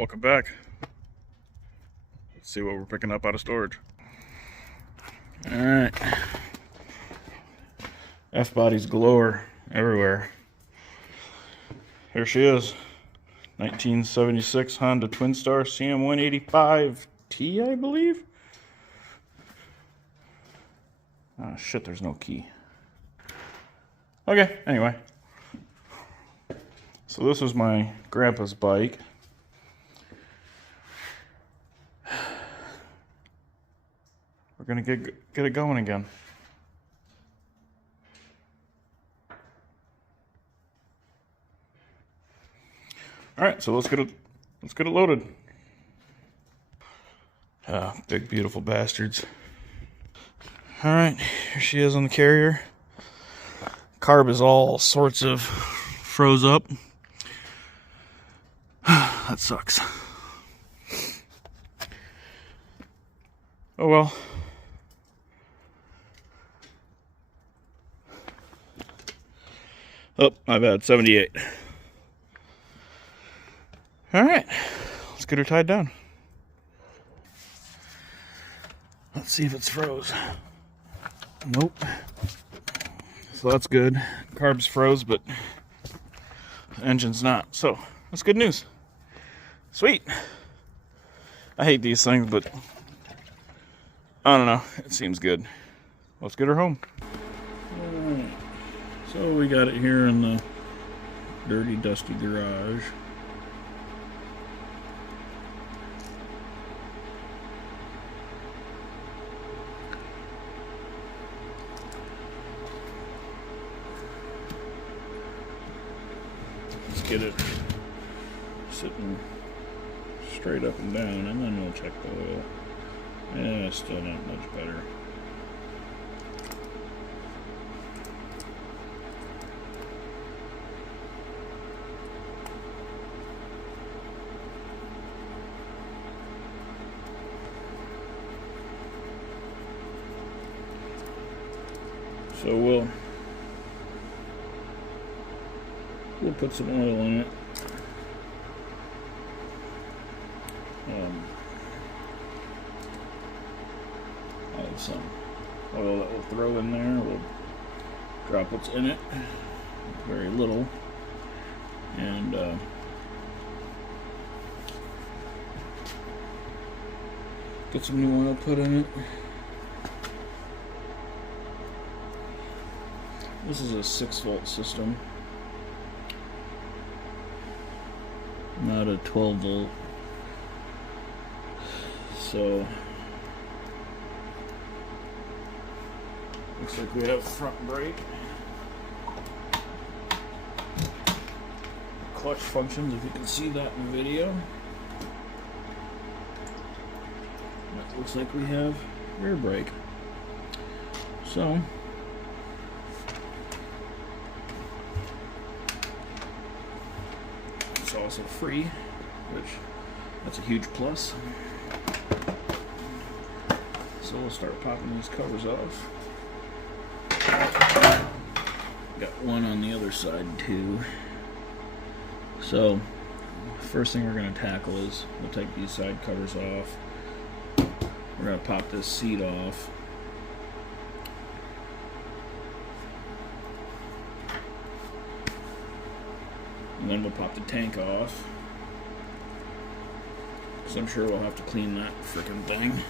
Welcome back. Let's see what we're picking up out of storage. Alright. F-bodies galore everywhere. Here she is. 1976 Honda Twinstar CM185T, I believe. Oh shit, there's no key. Okay, anyway. So this was my grandpa's bike. We're gonna get it going again. All right, so let's get it loaded. Big beautiful bastards. All right, here she is on the carrier. Carb is all sorts of froze up. That sucks. Oh well. Oh, my bad, 78. All right, let's get her tied down. Let's see if it's froze. Nope. So that's good. Carb's froze, but the engine's not. So that's good news. Sweet. I hate these things, but I don't know. It seems good. Let's get her home. All right. So we got it here in the dirty, dusty garage. Let's get it sitting straight up and down, and then we'll check the oil. Yeah, still not much better. So we'll put some oil in it. I have some oil that we'll throw in there. We'll drop what's in it, very little, and get some new oil put in it. This is a 6-volt system, not a 12-volt. So looks like we have front brake, clutch functions, if you can see that in the video. It looks like we have rear brake. So it's also free, which that's a huge plus. So we'll start popping these covers off. Got one on the other side too. So first thing we're going to tackle is we'll take these side covers off. We're going to pop this seat off. And then we'll pop the tank off, because I'm sure we'll have to clean that frickin' thing.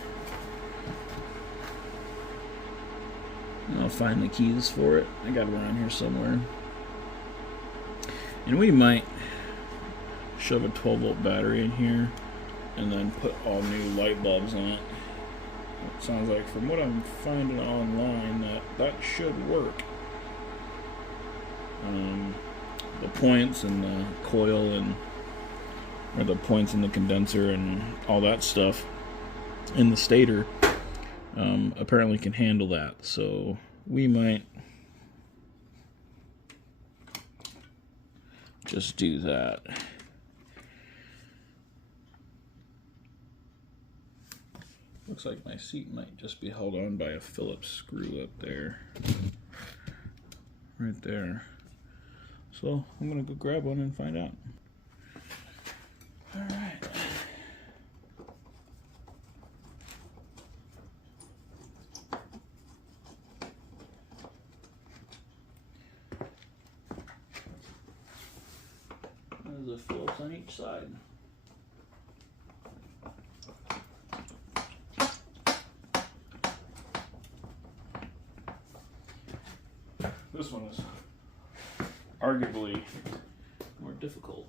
And I'll find the keys for it. I got them around here somewhere. And we might shove a 12-volt battery in here and then put all new light bulbs on it. It sounds like, from what I'm finding online, that should work. The points and the coil or the points in the condenser and all that stuff in the stator apparently can handle that. So we might just do that. Looks like my seat might just be held on by a Phillips screw up there. Right there. So I'm gonna go grab one and find out. All right. on each side. This one is arguably more difficult.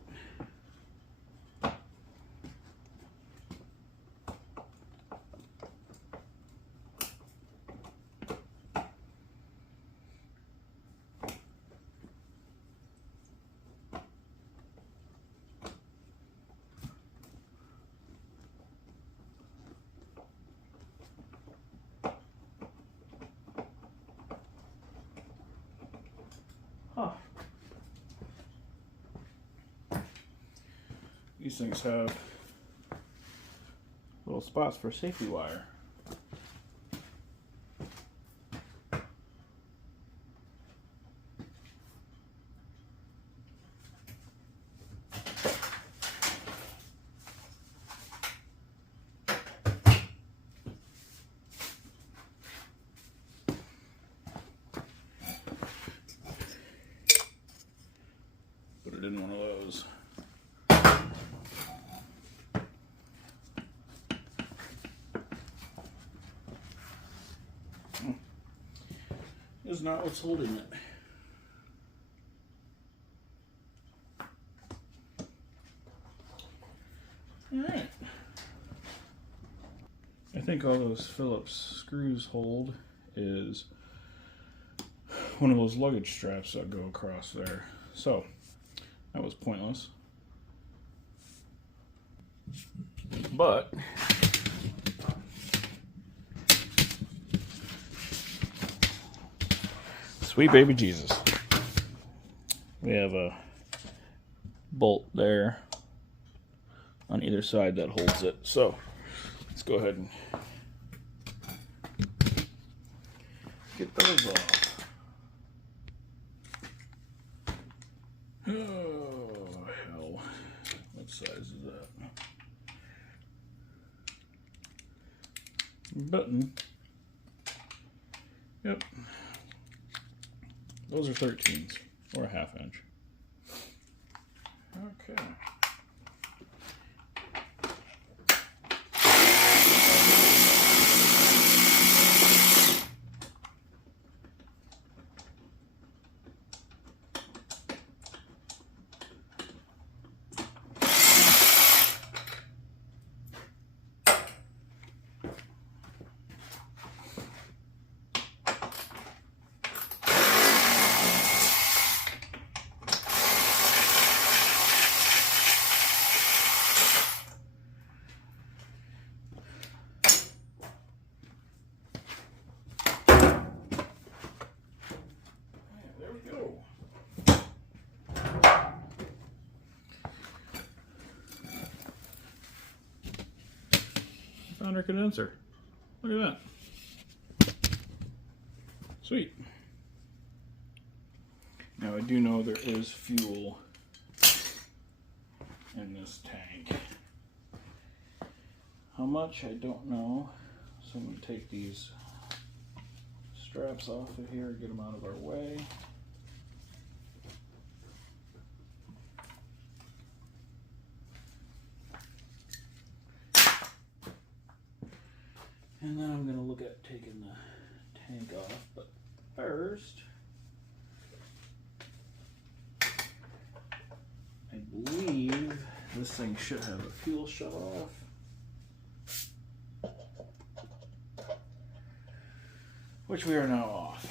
Huh. These things have little spots for safety wire. Put it in one of those. Is not what's holding it. Alright. I think all those Phillips screws hold is one of those luggage straps that go across there. So, that was pointless. But sweet baby Jesus. We have a bolt there on either side that holds it. So let's go ahead and get those off. Oh, hell. What size is that? Button. Yep. Those are 13s, or a ½ inch. Okay. Found our condenser. Look at that. Sweet. Now I do know there is fuel in this tank. How much, I don't know. So I'm going to take these straps off of here, get them out of our way. And then I'm going to look at taking the tank off, but first, I believe this thing should have a fuel shut off, which we are now off.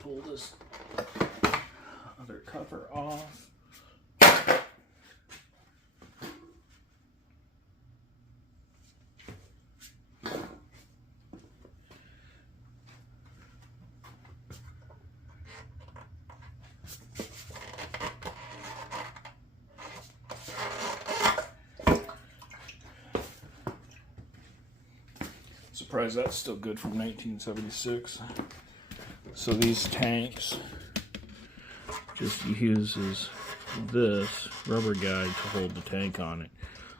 Pull this other cover off. Surprised that's still good from 1976. So these tanks just uses this rubber guide to hold the tank on it.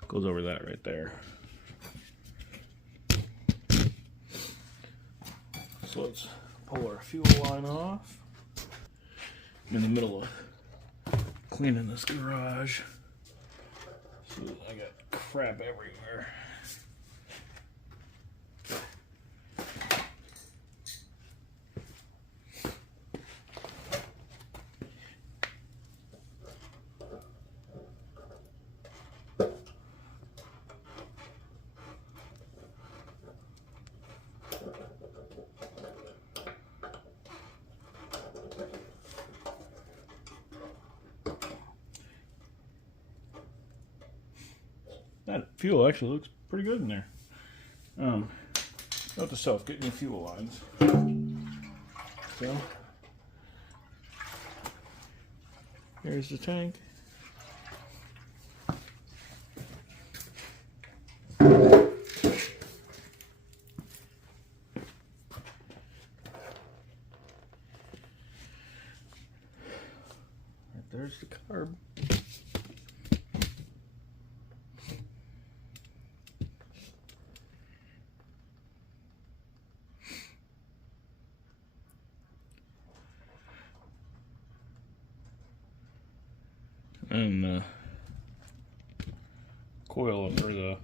Goes over that right there. So let's pull our fuel line off. I'm in the middle of cleaning this garage. So I got crap everywhere. That fuel actually looks pretty good in there. Note to self, get new fuel lines. So, here's the tank. Right there's the carb. And the coil or the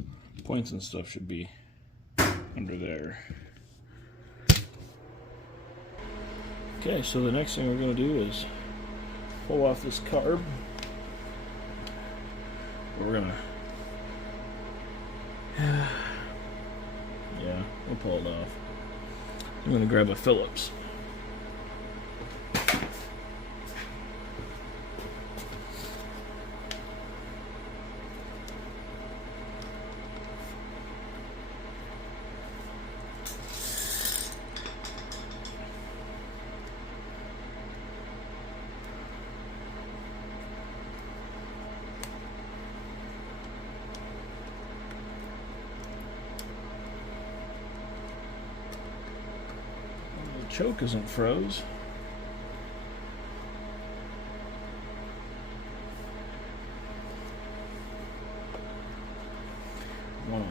points and stuff should be under there. Okay, so the next thing we're going to do is pull off this carb. We're going to, yeah, we'll pull it off. I'm going to grab a Phillips. Choke isn't froze. Want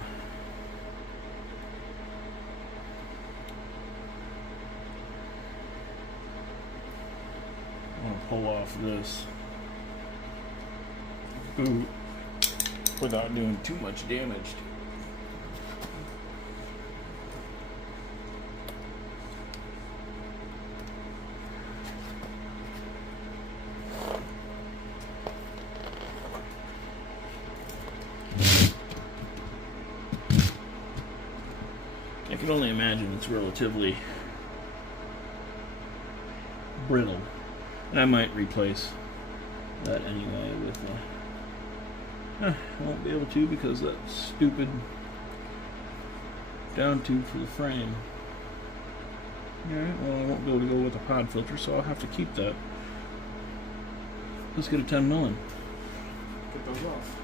to pull off this boot without doing too much damage to it. I can only imagine it's relatively brittle, and I might replace that anyway with I won't be able to because that stupid down tube for the frame. Alright, well I won't be able to go with a pod filter, so I'll have to keep that. Let's get a 10 million. Get those off.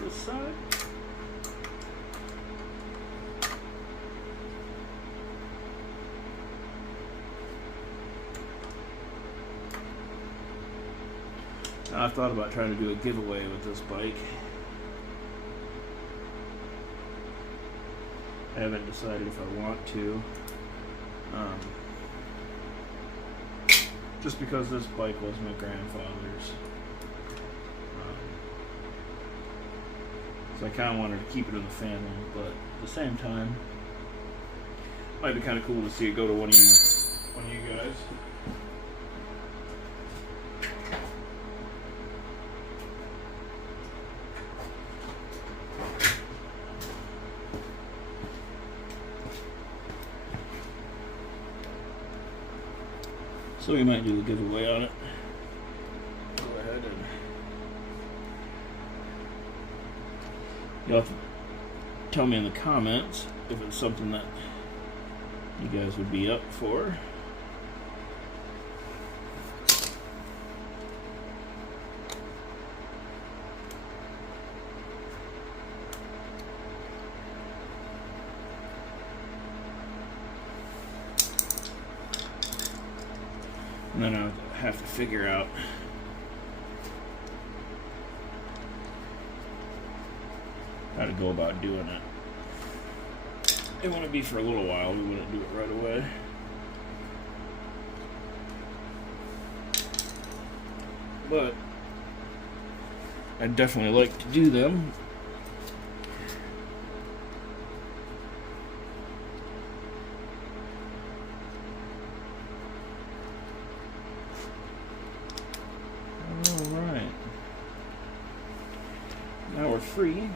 This side. Now, I've thought about trying to do a giveaway with this bike. I haven't decided if I want to. Just because this bike was my grandfather's. So I kind of wanted to keep it in the family, but at the same time, it might be kind of cool to see it go to one of you guys. So we might do the giveaway on it. Go ahead and you'll have to tell me in the comments if it's something that you guys would be up for. And then I'll have to figure out how to go about doing it. It wouldn't be for a little while, we wouldn't do it right away. But I'd definitely like to do them. Alright. Now we're free.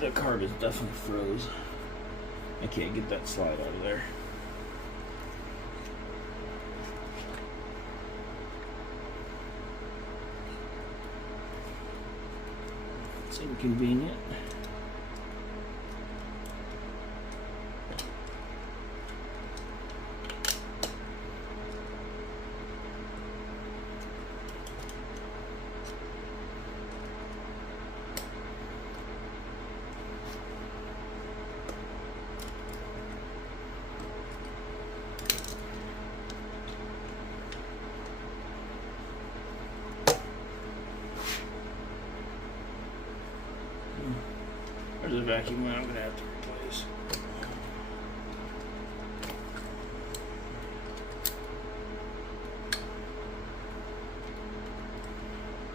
The carb is definitely froze. I can't get that slide out of there. It's inconvenient. There's a vacuum that I'm going to have to replace.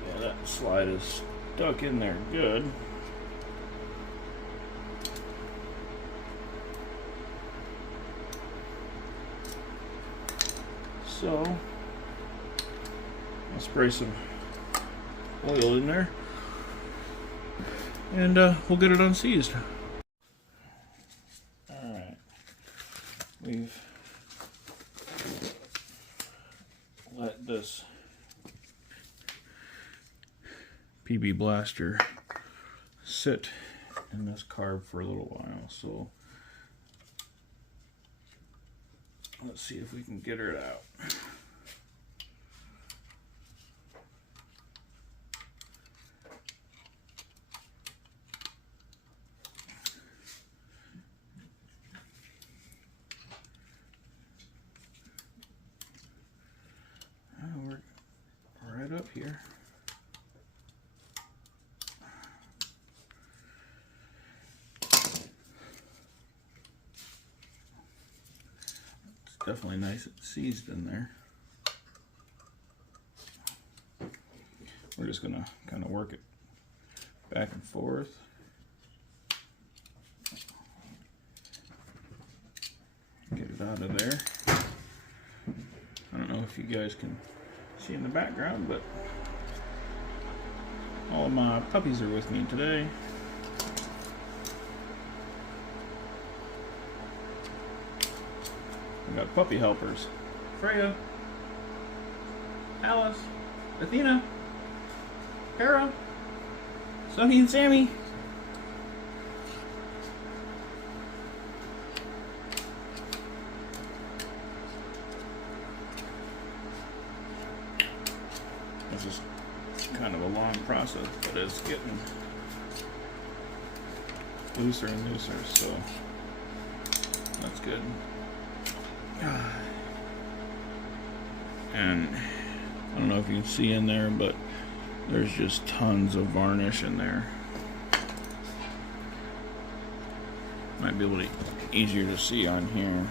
Yeah, that slide is stuck in there good. So, I'll spray some oil in there. And we'll get it unseized. Alright. We've let this PB blaster sit in this carb for a little while. So let's see if we can get her out. Right up here. It's definitely nice and seized in there. We're just gonna kind of work it back and forth. Get it out of there. I don't know if you guys can see in the background, but all of my puppies are with me today. I got puppy helpers. Freya, Alice, Athena, Kara, Sonny and Sammy. This is kind of a long process, but it's getting looser and looser, so that's good. And I don't know if you can see in there, but there's just tons of varnish in there. Might be able to easier to see on here.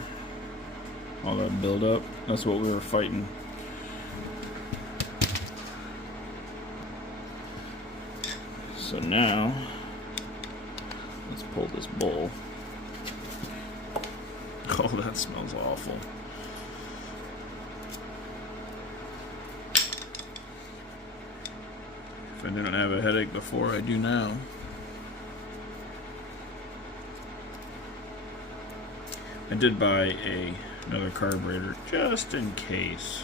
All that buildup. That's what we were fighting. So now, let's pull this bowl. Oh, that smells awful. If I didn't have a headache before, I do now. I did buy another carburetor just in case.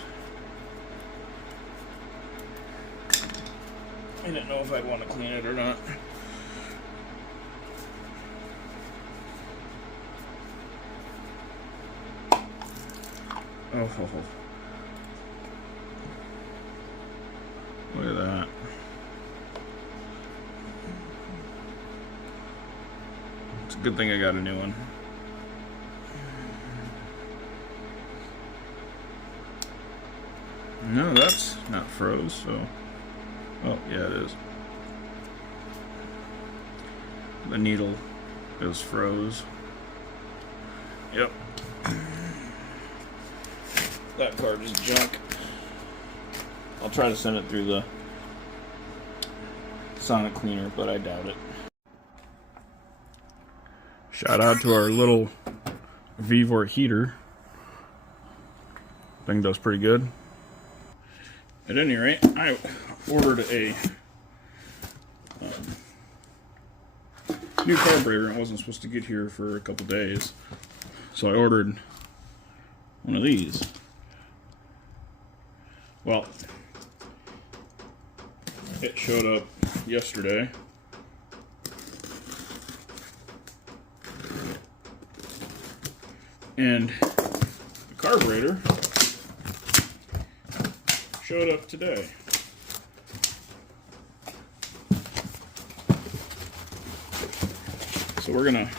I didn't know if I'd want to clean it or not. Oh, ho, ho. Look at that. It's a good thing I got a new one. No, that's not froze, so... Oh, yeah, it is. The needle is froze. Yep. That card is junk. I'll try to send it through the Sonic cleaner, but I doubt it. Shout out to our little Vevor heater. Thing does pretty good. At any rate, I ordered a new carburetor. It wasn't supposed to get here for a couple days, so I ordered one of these. Well, it showed up yesterday. And the carburetor showed up today. So we're gonna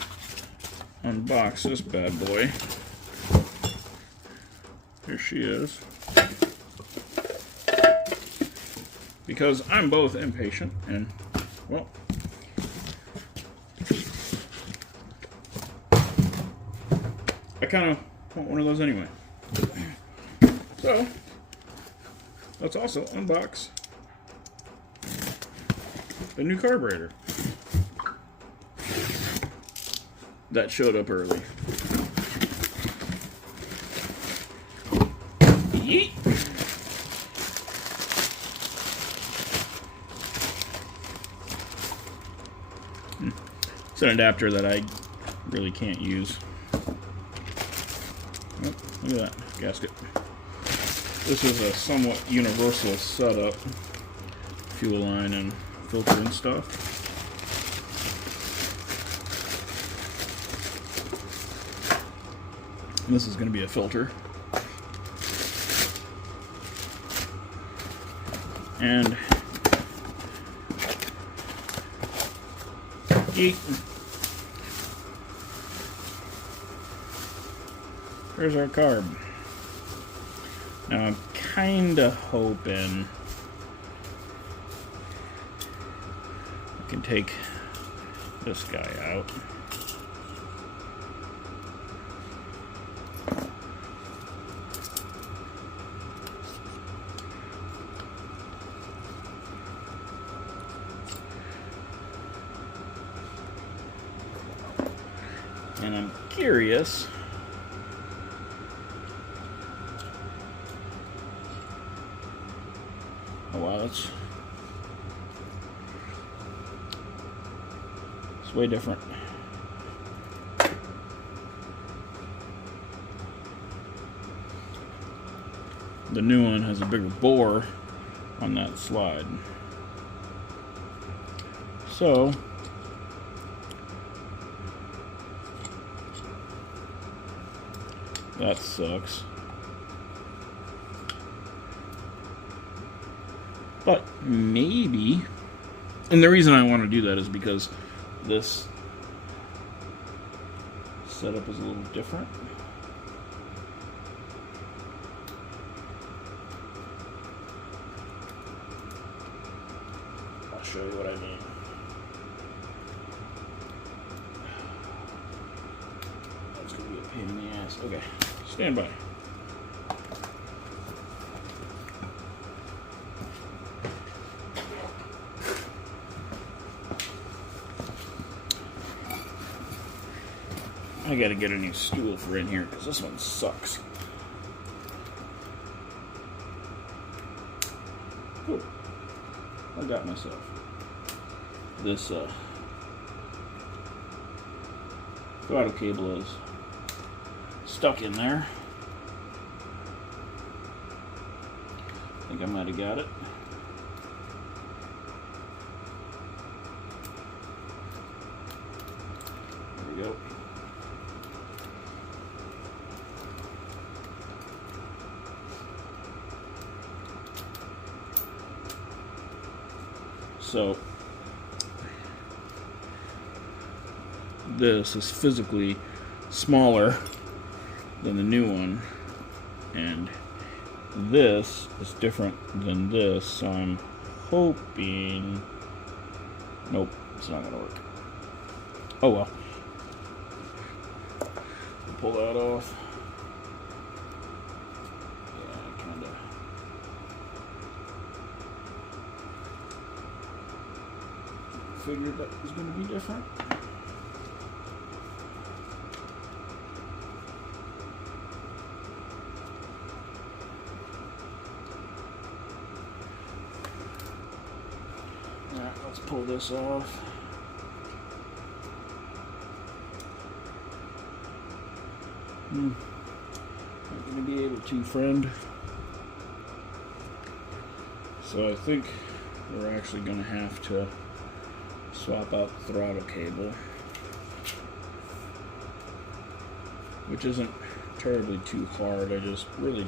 unbox this bad boy. Here she is. Because I'm both impatient and, well, I kind of want one of those anyway. So, let's also unbox the new carburetor that showed up early. Yeet. It's an adapter that I really can't use. Oh, look at that gasket. This is a somewhat universal setup. Fuel line and filter and stuff. And this is going to be a filter. And yeet. There's our carb. Now I'm kinda hoping I can take this guy out. And I'm curious it's way different. The new one has a bigger bore on that slide. So that sucks. But maybe, and the reason I want to do that is because this setup is a little different. I'll show you what I mean. That's going to be a pain in the ass. Okay, stand by. I gotta get a new stool for in here because this one sucks. Ooh, I got myself this throttle cable is stuck in there. I think I might have got it. There we go. So this is physically smaller than the new one, and this is different than this, so I'm hoping... Nope, it's not gonna work. Oh well. Pull that off. Yeah, kinda. Figured that was gonna be different. Alright, let's pull this off. Not gonna be able to, friend. So I think we're actually gonna have to swap out the throttle cable, which isn't terribly too hard. I just really,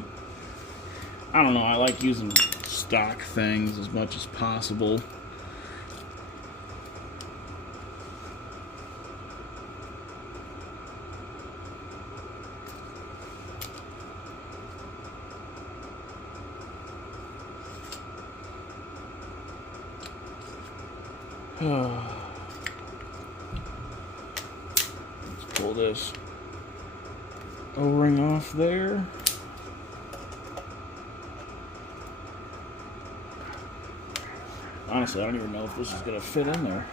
I don't know, I like using stock things as much as possible. Let's pull this O-ring off there. Honestly, I don't even know if this is going to fit in there.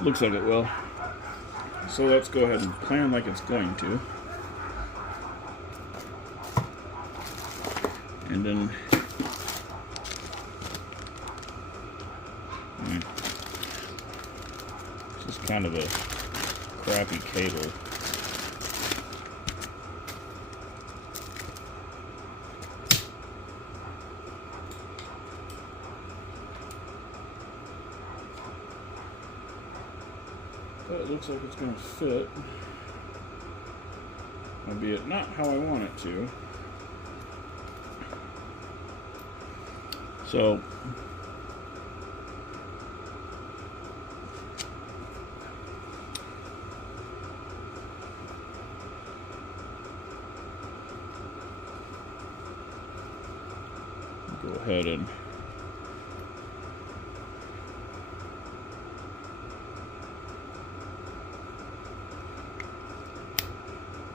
Looks like it will. So let's go ahead and plan like it's going to. And then this is kind of a crappy cable. But it looks like it's going to fit, albeit not how I want it to. So go ahead and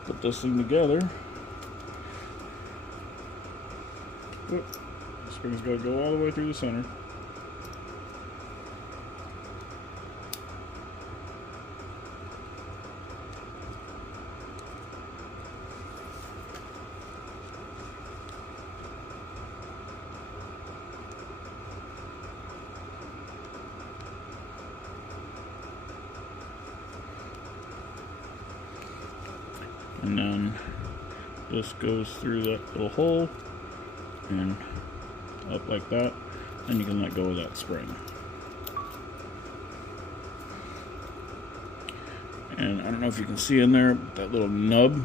put this thing together. Whoop. The spring's got to go all the way through the center. And then this goes through that little hole and up like that, and you can let go of that spring. And I don't know if you can see in there, that little nub,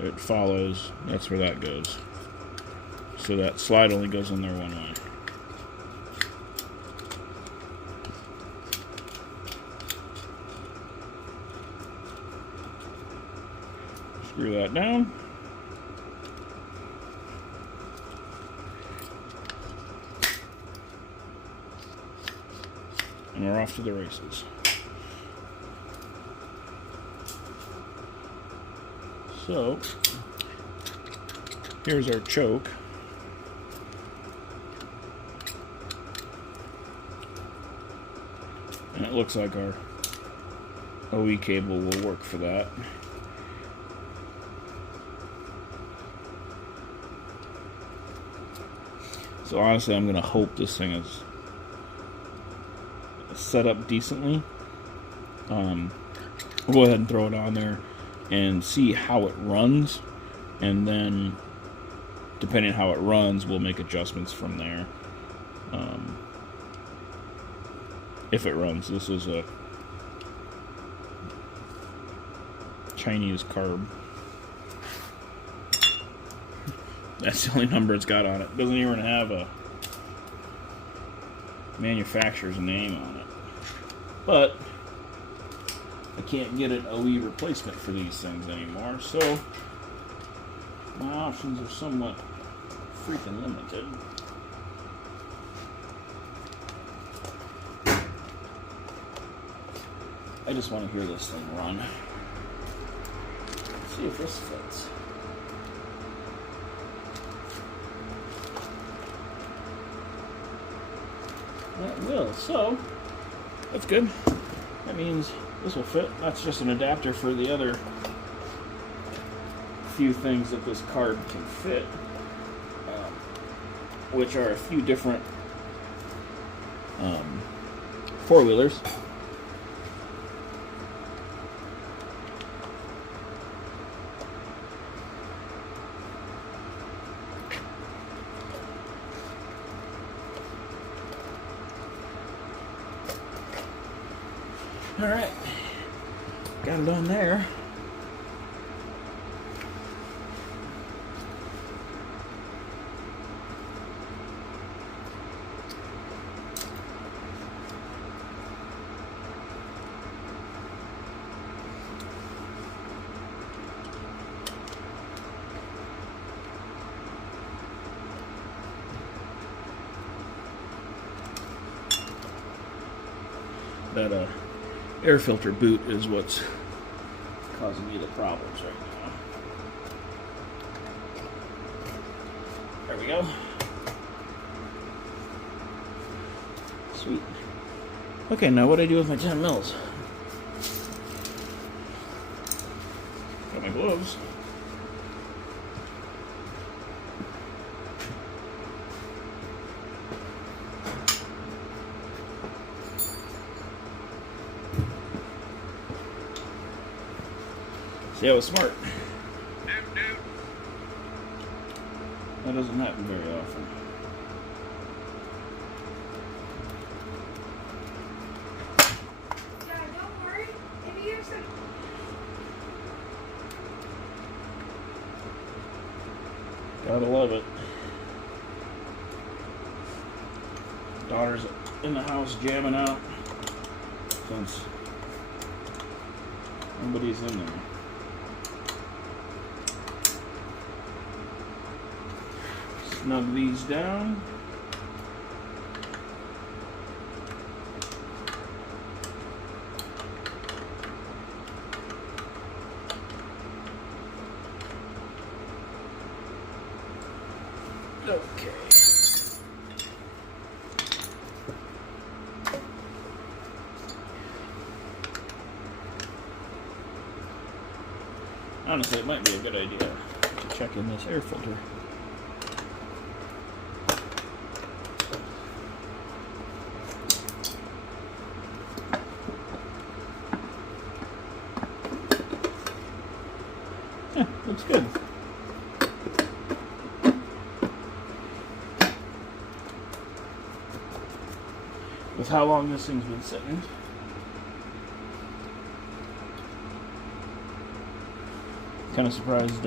it follows, that's where that goes. So that slide only goes in there one way. Screw that down. And we're off to the races. So, here's our choke. And it looks like our OE cable will work for that. So honestly, I'm going to hope this thing is set up decently. I'll go ahead and throw it on there and see how it runs, and then depending on how it runs, we'll make adjustments from there. If it runs. This is a Chinese carb. That's the only number it's got on it. It doesn't even have a manufacturer's name on it. But I can't get an OE replacement for these things anymore, so my options are somewhat freaking limited. I just want to hear this thing run. Let's see if this fits. That will. So, that's good. That means this will fit. That's just an adapter for the other few things that this carb can fit, which are a few different four-wheelers. Alright, got it on there. That air filter boot is what's causing me the problems right now. There we go. Sweet. Okay, now what do I do with my 10 mils? Got my gloves. See, I was smart. That doesn't happen very often. Yeah, don't worry. If you have some... Gotta love it. Daughter's in the house jamming out since nobody's in there. Snug these down. Okay. Honestly, it might be a good idea to check in this air filter. Yeah, looks good. With how long this thing's been sitting, kind of surprised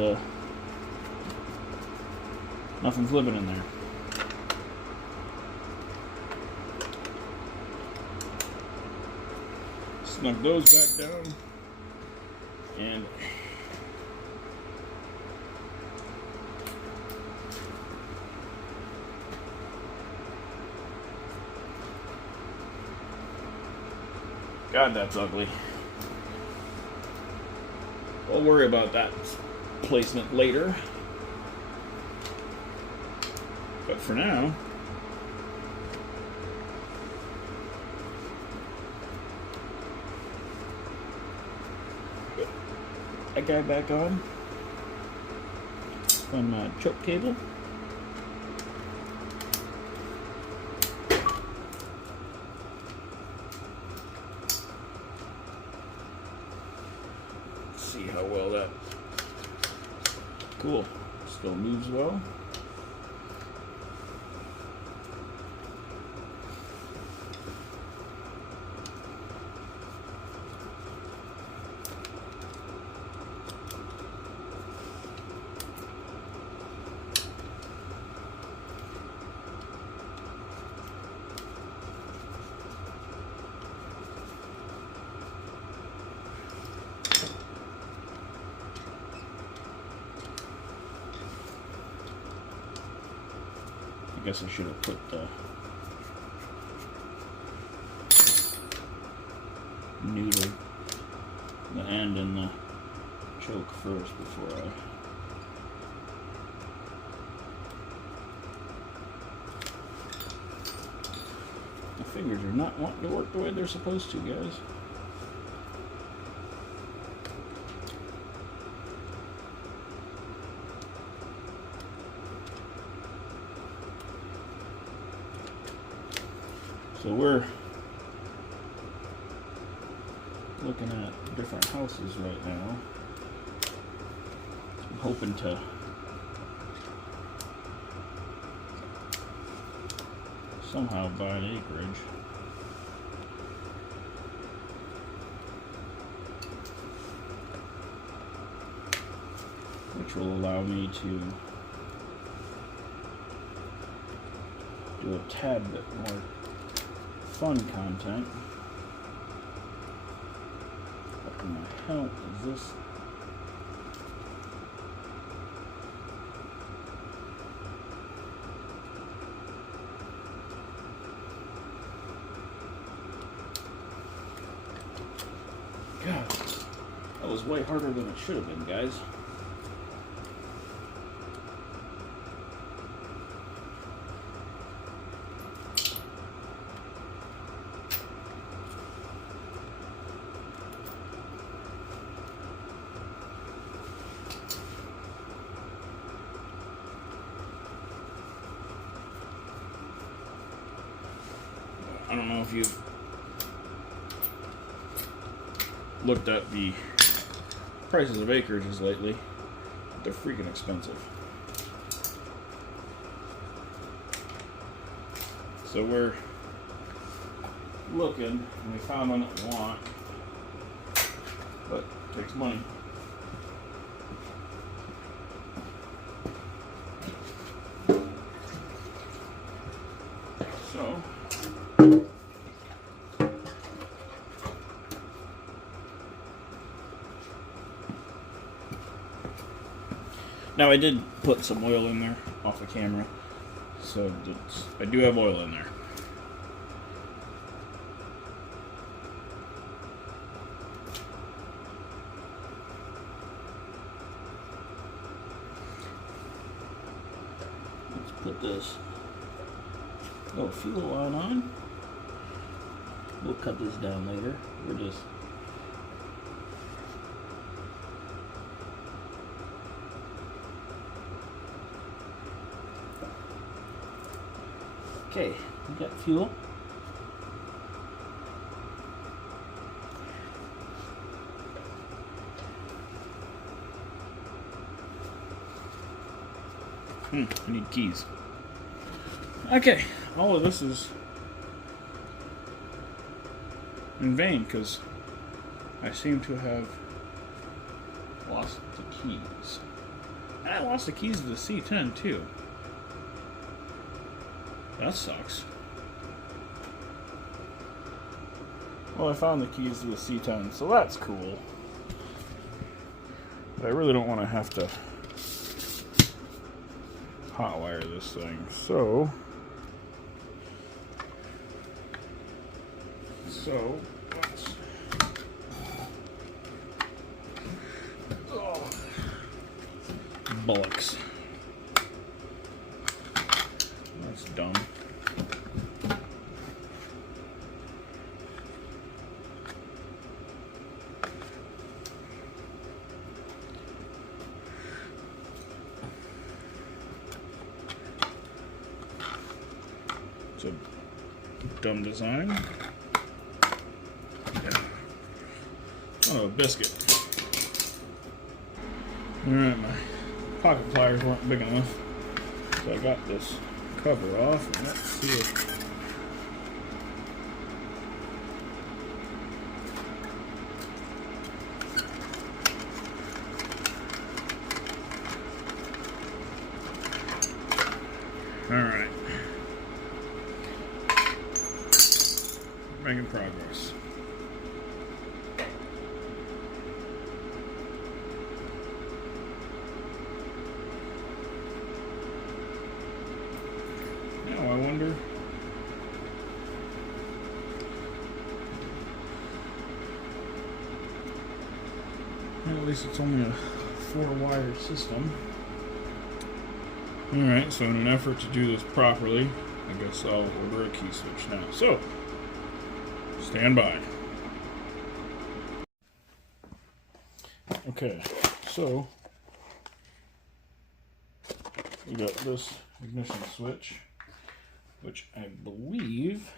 nothing's living in there. Snug those back down, and God, that's ugly. We'll worry about that placement later. But for now, that guy back on. Some choke cable. Let's see how well that. Cool. Still moves well. I guess I should have put the noodle, the end in the choke first before my fingers are not wanting to work the way they're supposed to, guys. So we're looking at different houses right now. I'm hoping to somehow buy an acreage. Which will allow me to do a tad bit more fun content. What in the hell is this? God, that was way harder than it should have been, guys. I don't know if you've looked at the prices of acreages lately. They're freaking expensive. So we're looking, and we found one that we want, but it takes money. So now I did put some oil in there off the camera, so I do have oil in there. Let's put this little fuel line on. We'll cut this down later. We're just okay, we got fuel. I need keys. Okay, all of this is in vain because I seem to have lost the keys. And I lost the keys to the C10 too. That sucks. Well, I found the keys to the C10, so that's cool. But I really don't want to have to hotwire this thing. So let's bollocks. That's dumb. dumb design. Yeah. Oh, a biscuit. Alright, my pocket pliers weren't big enough, so I got this cover off, and let's see if... Alright. Making progress. Now I wonder... Well, at least it's only a 4-wire system. Alright, so in an effort to do this properly, I guess I'll order a key switch now. So, stand by. Okay, so we got this ignition switch, which I believe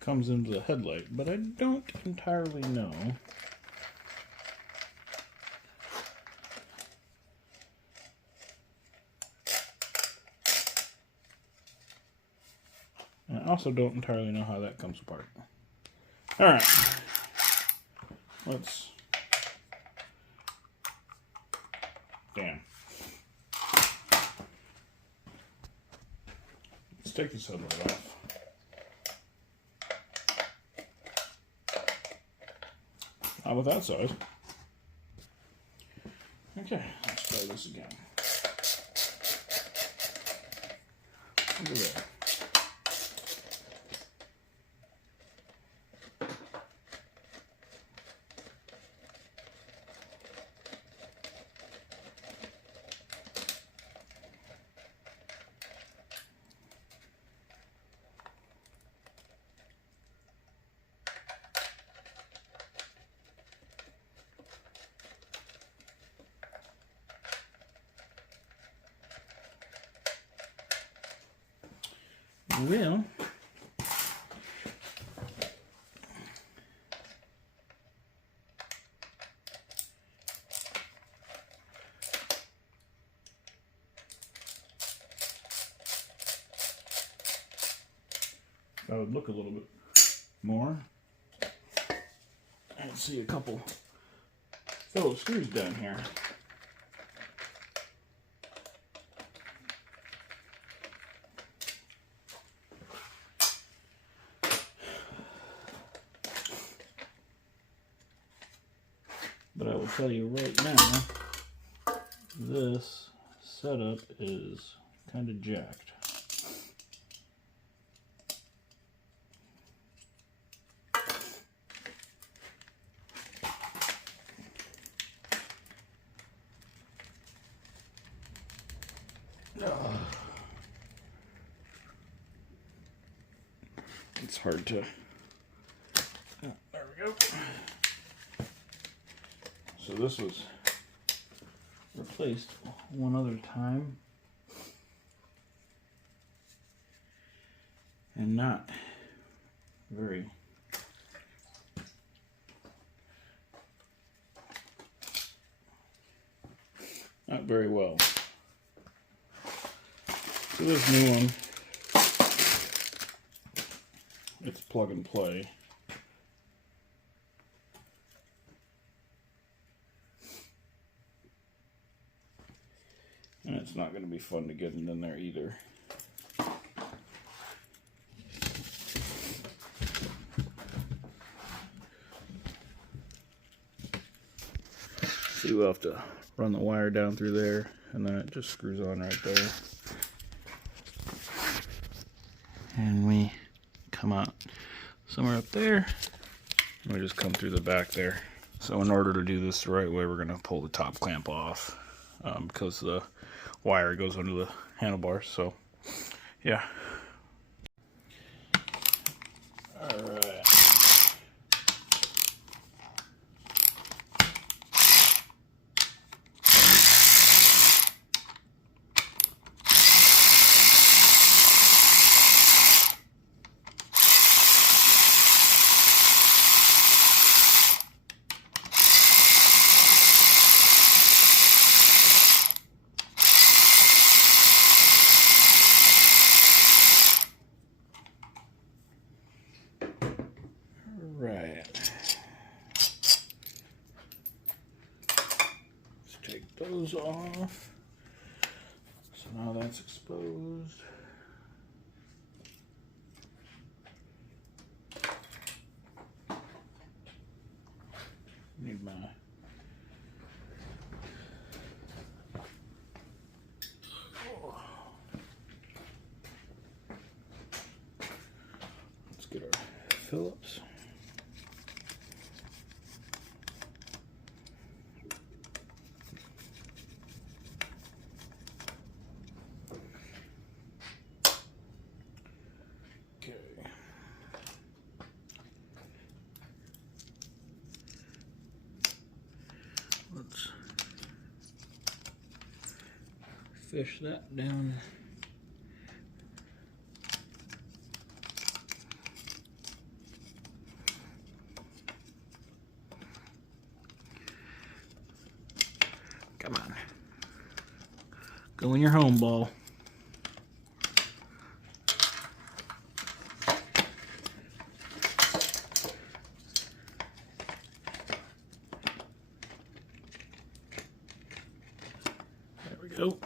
comes into the headlight, but I don't entirely know. And I also don't entirely know how that comes apart. Alright. Let's... Damn. Let's take this headlight off. Not with that size. Okay, let's try this again. Look at that. Well, I would look a little bit more. I'd see a couple fellow screws down here. But I will tell you right now, this setup is kind of jacked. It's hard to... Oh, there we go. So this was replaced one other time, and not very well. So this new one, it's plug and play. And it's not going to be fun to get it in there either. See, we'll have to run the wire down through there, and then it just screws on right there. And we come out somewhere up there, and we just come through the back there. So in order to do this the right way, we're going to pull the top clamp off. Because the wire goes under the handlebars, so yeah. Alright. those off. So now that's exposed. Need my let's get our Phillips. Okay. Let's fish that down. Come on. Go in your home ball. There we go.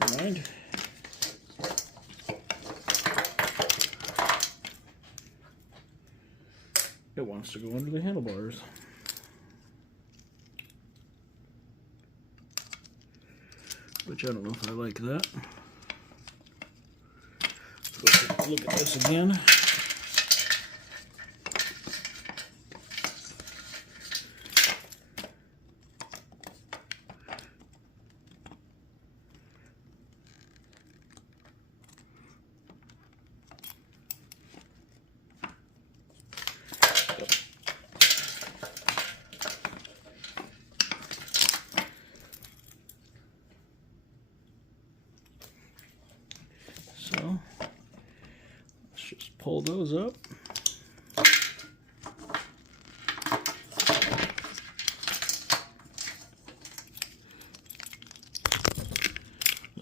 Never mind. It wants to go under the handlebars. Which I don't know if I like that. So let's take a look at this again. So let's just pull those up.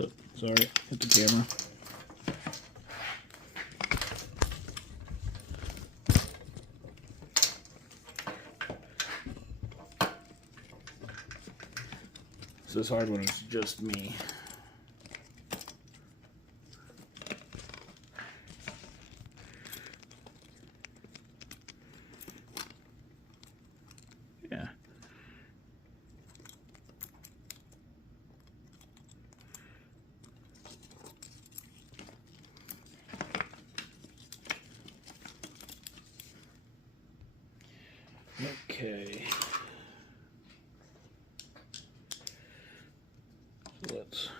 Oh, sorry, hit the camera. This is hard when it's just me. Yeah. Okay. So let's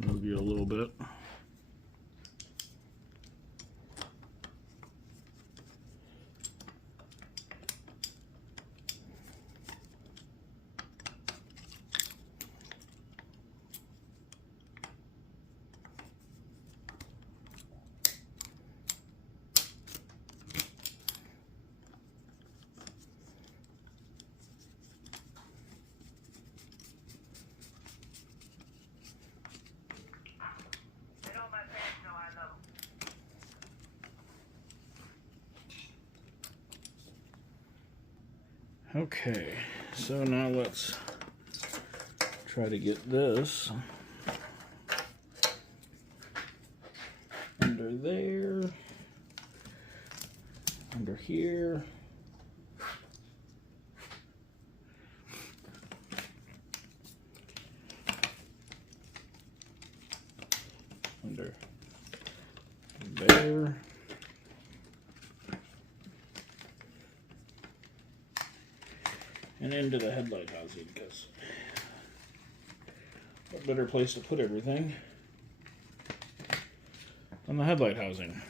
move you a little bit. Okay, so now let's try to get this under there, under here. Under there. And into the headlight housing, because what better place to put everything than the headlight housing.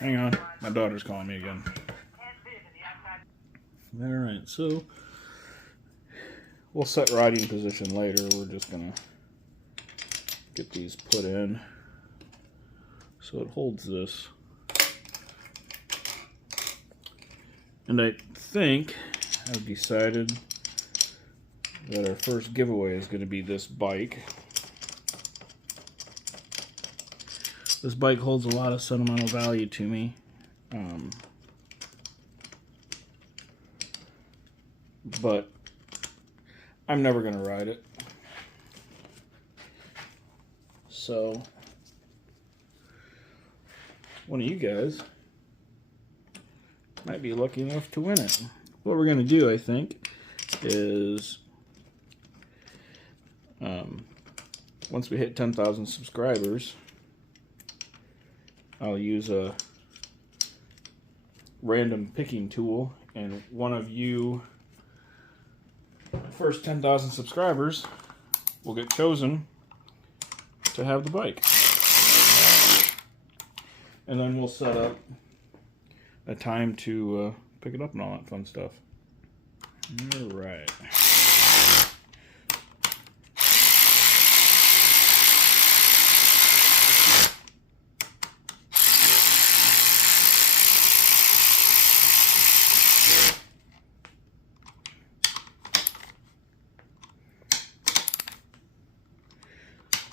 Hang on, my daughter's calling me again. Alright, so we'll set riding position later. We're just gonna get these put in so it holds this And I think I've decided that our first giveaway is going to be this bike. This bike holds a lot of sentimental value to me. But I'm never going to ride it. So one of you guys might be lucky enough to win it. What we're going to do, I think, is once we hit 10,000 subscribers, I'll use a random picking tool, and one of you first 10,000 subscribers will get chosen to have the bike. And then we'll set up a time to pick it up and all that fun stuff. All right.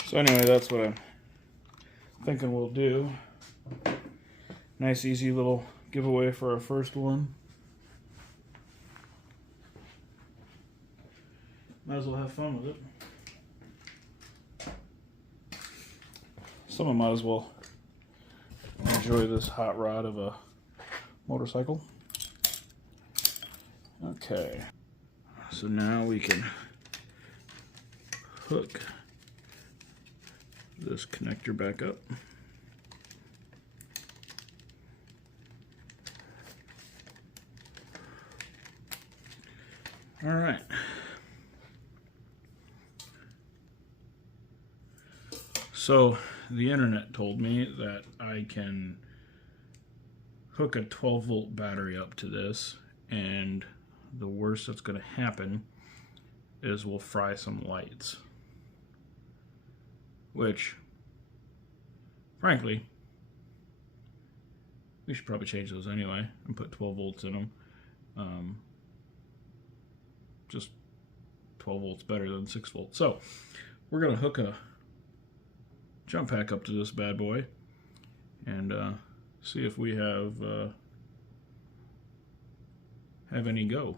So anyway, that's what I'm thinking we'll do. Nice, easy little giveaway for our first one. Might as well have fun with it. Someone might as well enjoy this hot rod of a motorcycle. Okay. So now we can hook this connector back up. All right. So the internet told me that I can hook a 12-volt battery up to this, and the worst that's going to happen is we'll fry some lights. Which, frankly, we should probably change those anyway and put 12 volts in them. Just 12 volts better than 6 volts. So we're going to hook a jump pack up to this bad boy and see if we have any go.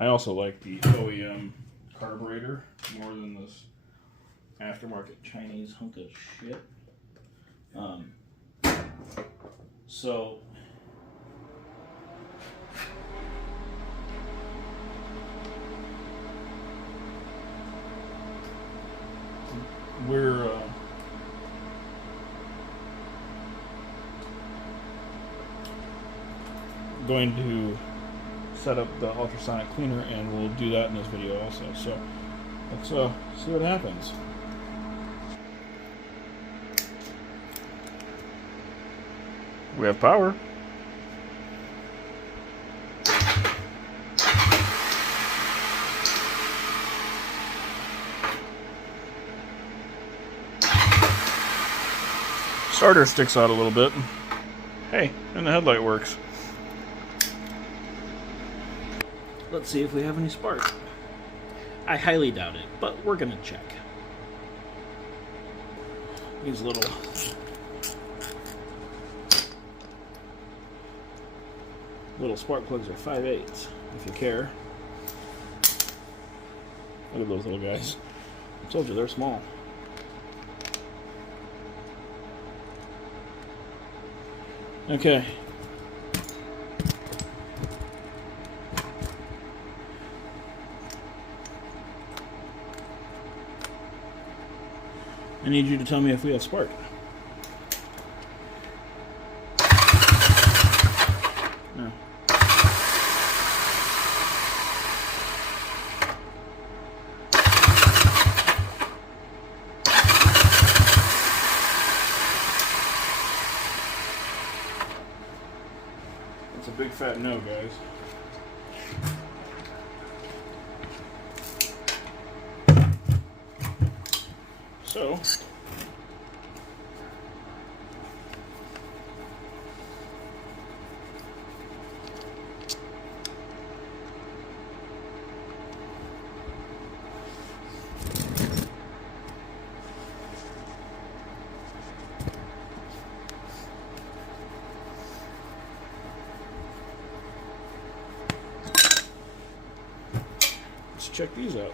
I also like the OEM carburetor more than this aftermarket Chinese hunk of shit. So we're going to set up the ultrasonic cleaner, and we'll do that in this video also. So let's see what happens. We have power. Starter sticks out a little bit. Hey, and the headlight works. Let's see if we have any spark. I highly doubt it, but we're gonna check. These little spark plugs are 5/8, if you care. Look at those little guys. I told you they're small. Okay. I need you to tell me if we have spark. No. That's a big fat no, guys. So, check these out.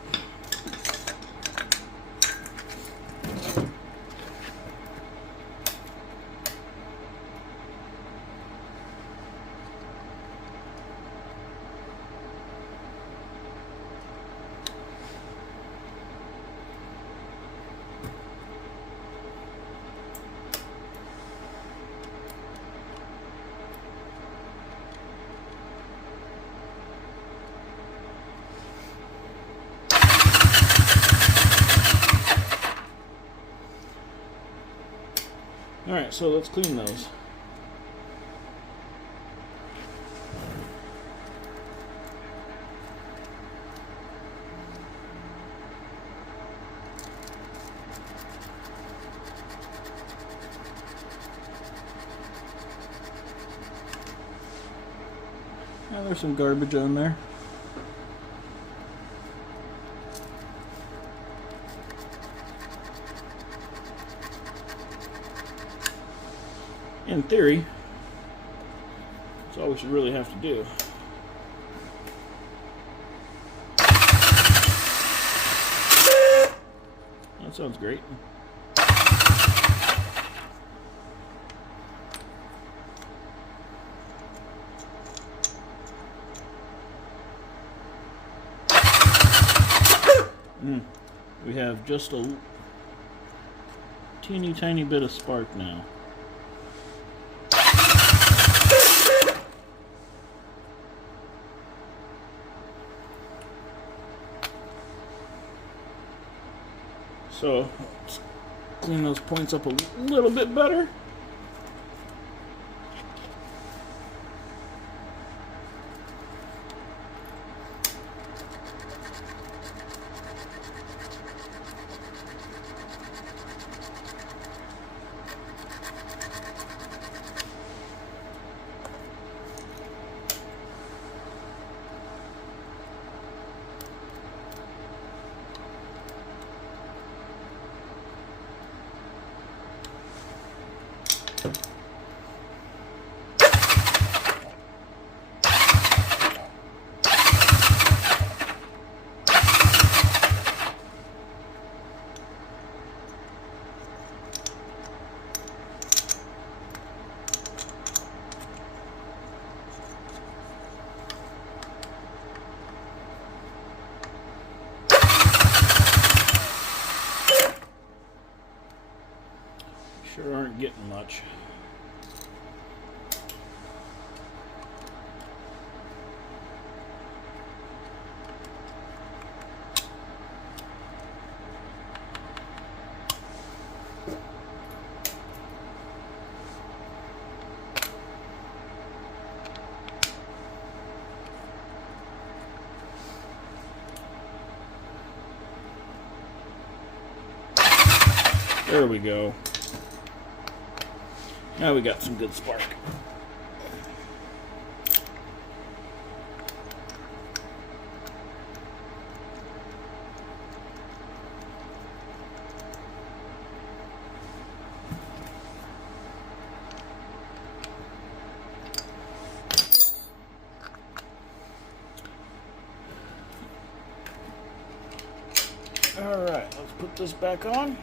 Alright, so let's clean those. Now there's some garbage on there. In theory, that's all we should really have to do. That sounds great. We have just a teeny tiny bit of spark now. So, let's clean those points up a little bit better. Sure aren't getting much. There we go. Now we got some good spark. All right, let's put this back on.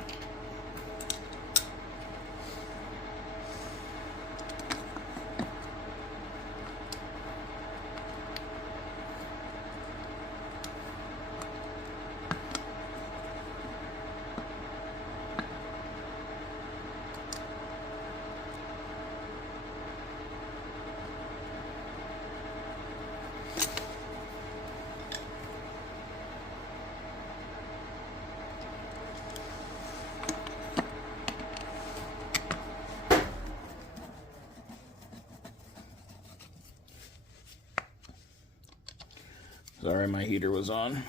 Sorry, my heater was on.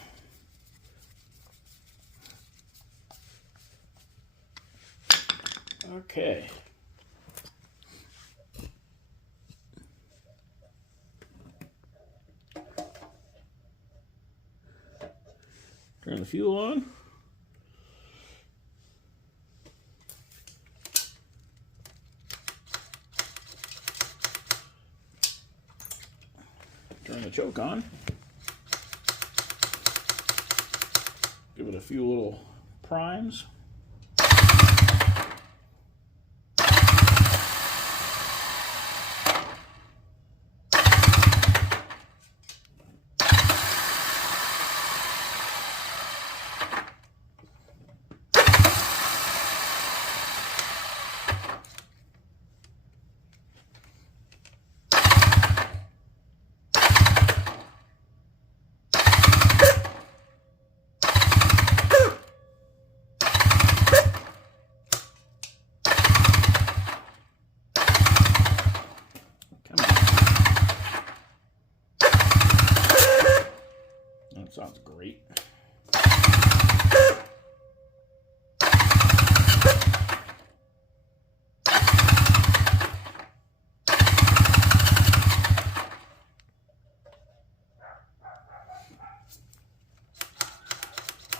Okay. Turn the fuel on. Turn the choke on. give it a few little primes. That sounds great.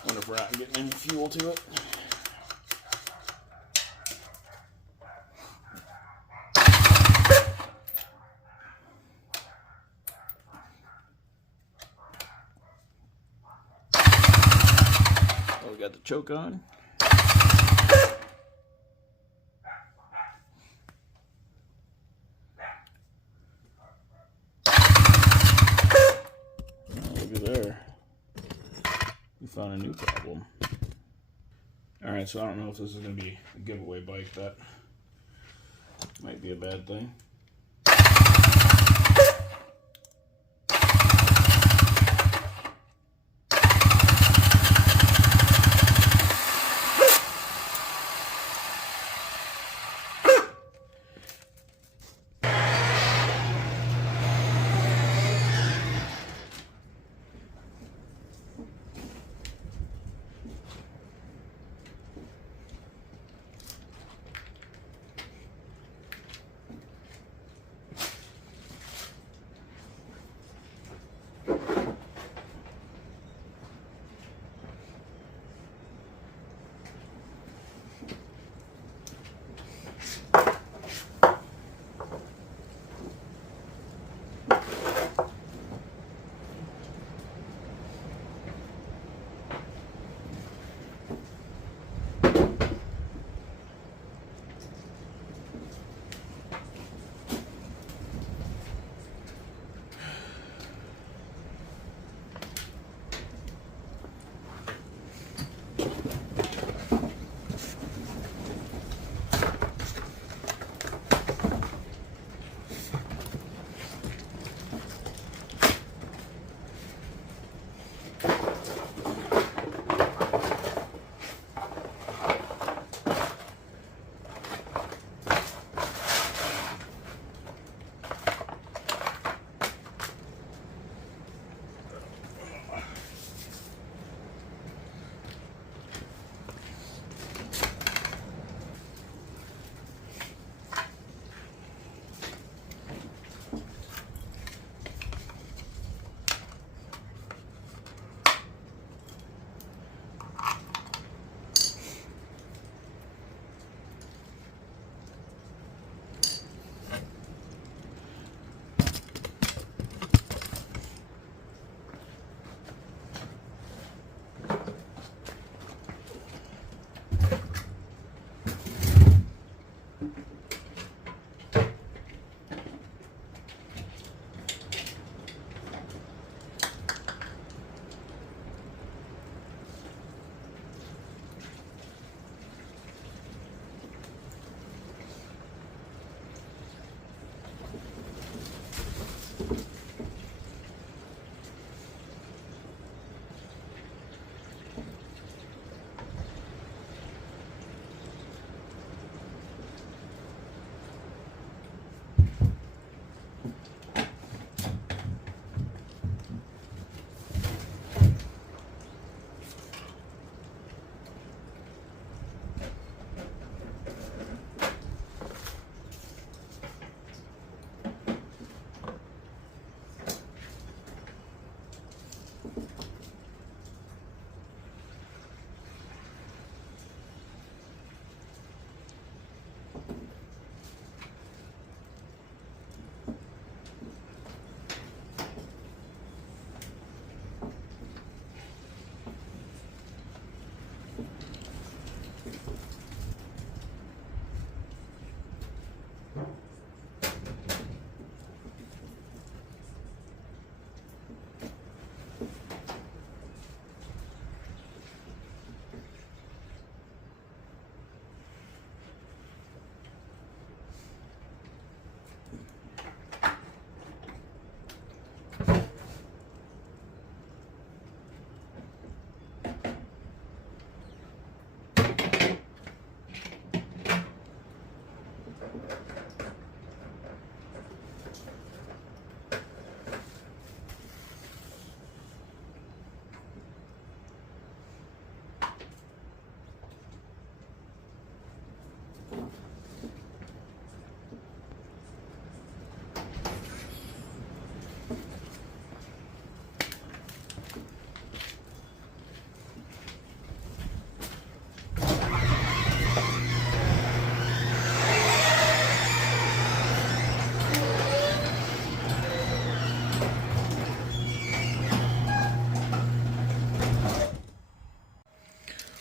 Wonder if we're not getting any fuel to it. Oh, we got the choke on. Oh, look at there. We found a new problem. Alright, so I don't know if this is going to be a giveaway bike. That might be a bad thing.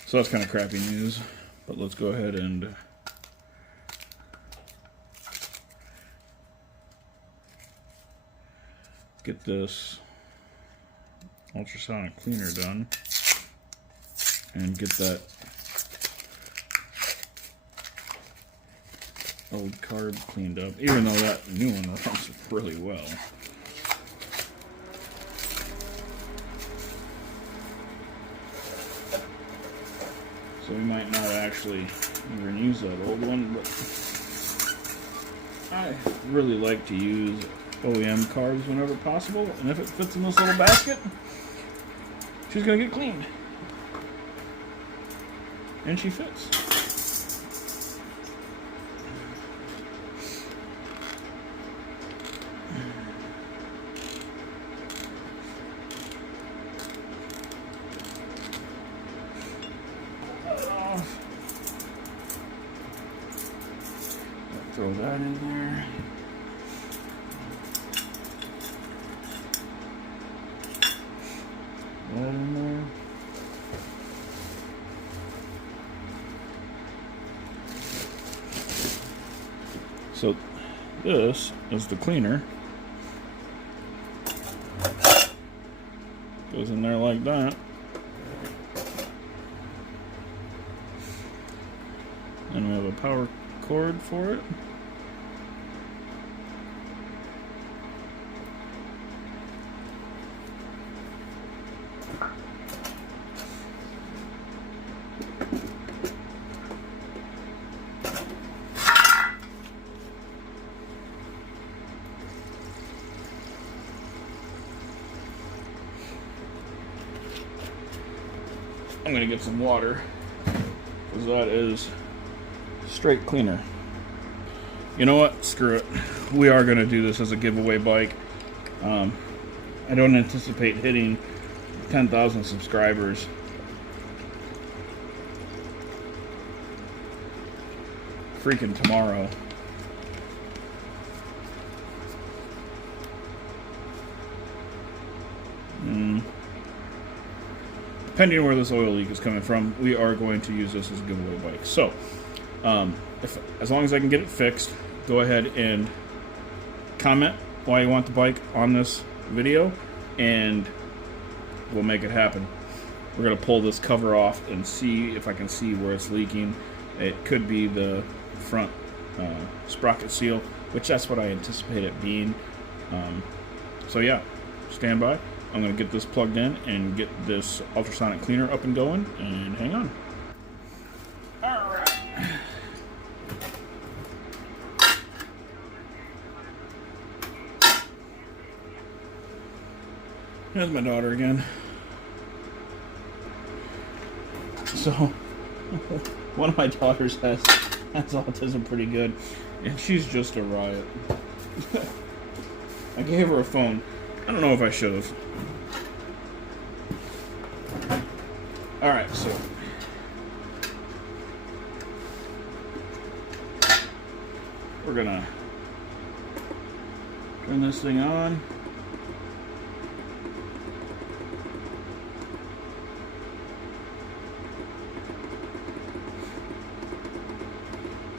So that's kind of crappy news, but let's go ahead and get this ultrasonic cleaner done and get that old carb cleaned up, even though that new one runs really well. So we might not actually even use that old one, but I really like to use OEM carbs whenever possible, and if it fits in this little basket, she's gonna get cleaned. And she fits. Throw that in there. That in there. So this is the cleaner. Goes in there like that. And we have a power cord for it. I'm gonna get some water, because that is straight cleaner. You know what? Screw it. We are gonna do this as a giveaway bike. I don't anticipate hitting 10,000 subscribers. Freaking tomorrow. Depending on where this oil leak is coming from, we are going to use this as a giveaway bike. So, as long as I can get it fixed, go ahead and comment why you want the bike on this video, and we'll make it happen. We're going to pull this cover off and see if I can see where it's leaking. It could be the front sprocket seal, which that's what I anticipate it being. So yeah, stand by. I'm going to get this plugged in and get this ultrasonic cleaner up and going, and hang on. Alright. Here's my daughter again. So, one of my daughters has autism pretty good, and she's just a riot. I gave her a phone. I don't know if I should have. Alright, so we're gonna turn this thing on.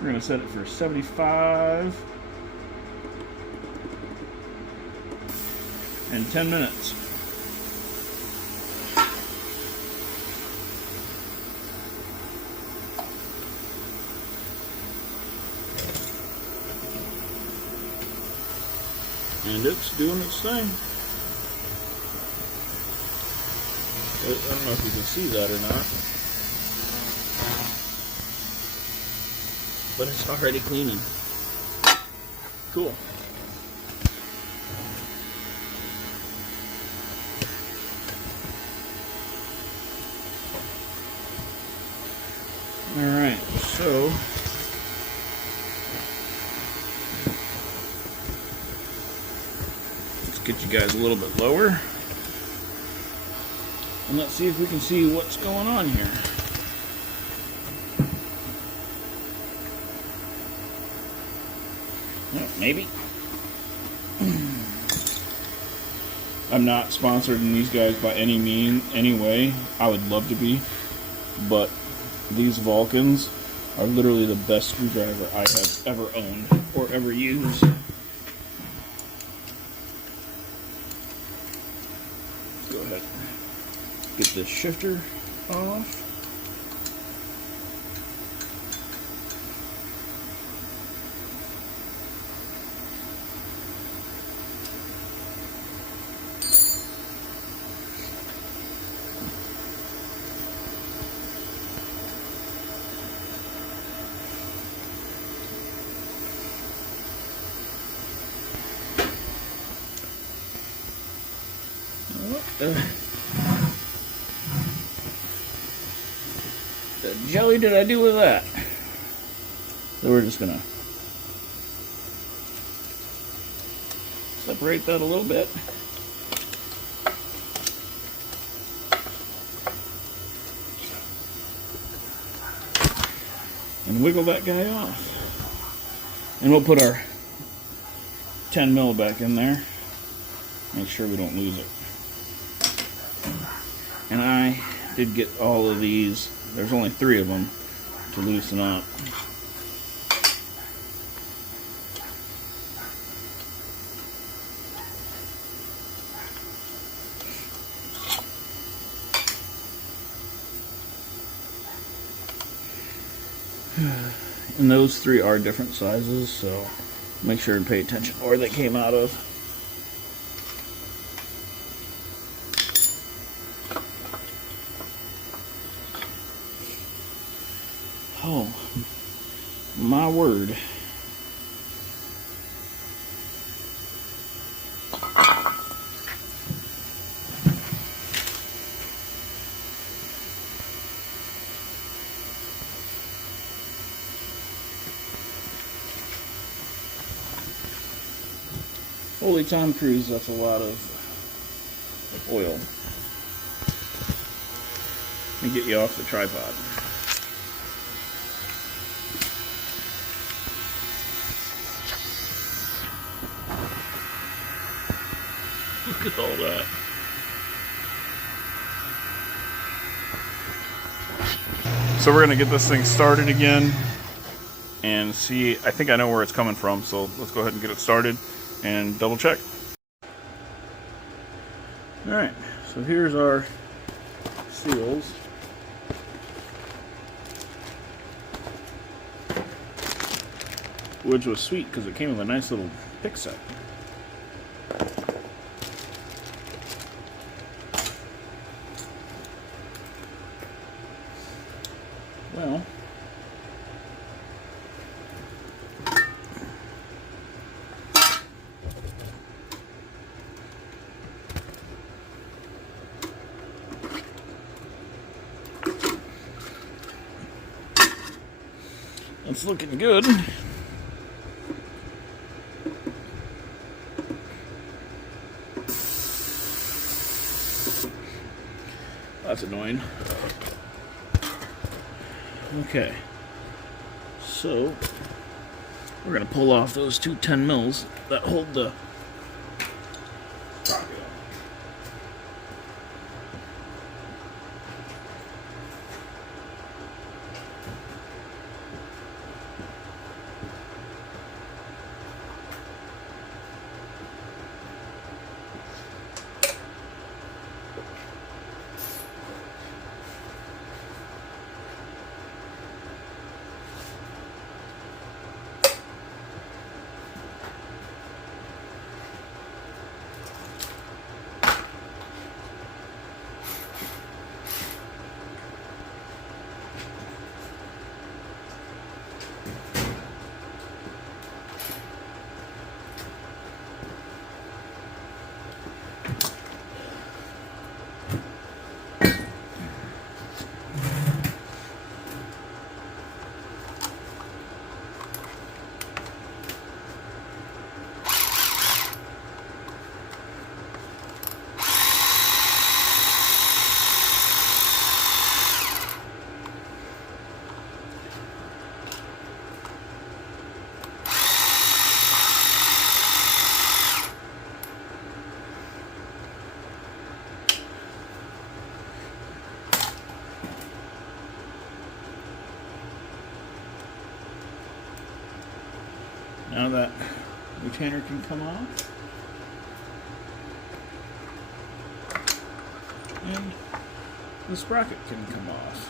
We're gonna set it for 75 and 10 minutes. And it's doing its thing. I don't know if you can see that or not, but it's already cleaning. Cool. Alright, so let's get you guys a little bit lower, and let's see if we can see what's going on here. Yeah, maybe. I'm not sponsored in these guys by any way. I would love to be. but these Vulcans are literally the best screwdriver I have ever owned or ever used. Let's go ahead and get this shifter off. The jelly did I do with that? So we're just gonna separate that a little bit. And wiggle that guy off. And we'll put our 10 mil back in there. Make sure we don't lose it. And I did get all of these. There's only 3 of them to loosen up. And those 3 are different sizes, so make sure and pay attention where they came out of. Oh, my word. Holy Tom Cruise, that's a lot of oil. Let me get you off the tripod. Look at all that. So we're going to get this thing started again and see. I think I know where it's coming from, so let's go ahead and get it started and double check. Alright, so here's our seals. Which was sweet because it came with a nice little pick set. Well, it's looking good. That's annoying. Okay, so we're going to pull off those 2 10 mils that hold the property. Now that retainer can come off. And the sprocket can come off.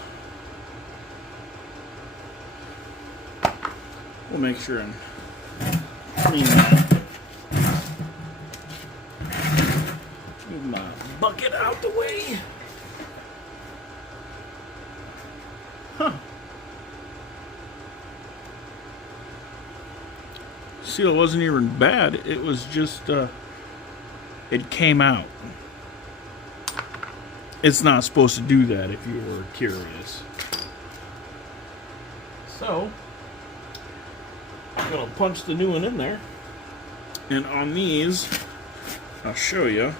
We'll make sure and clean that. Move my bucket out the way. Huh. Seal wasn't even bad. It was just, it came out. It's not supposed to do that if you were curious. So, I'm going to punch the new one in there. And on these, I'll show you.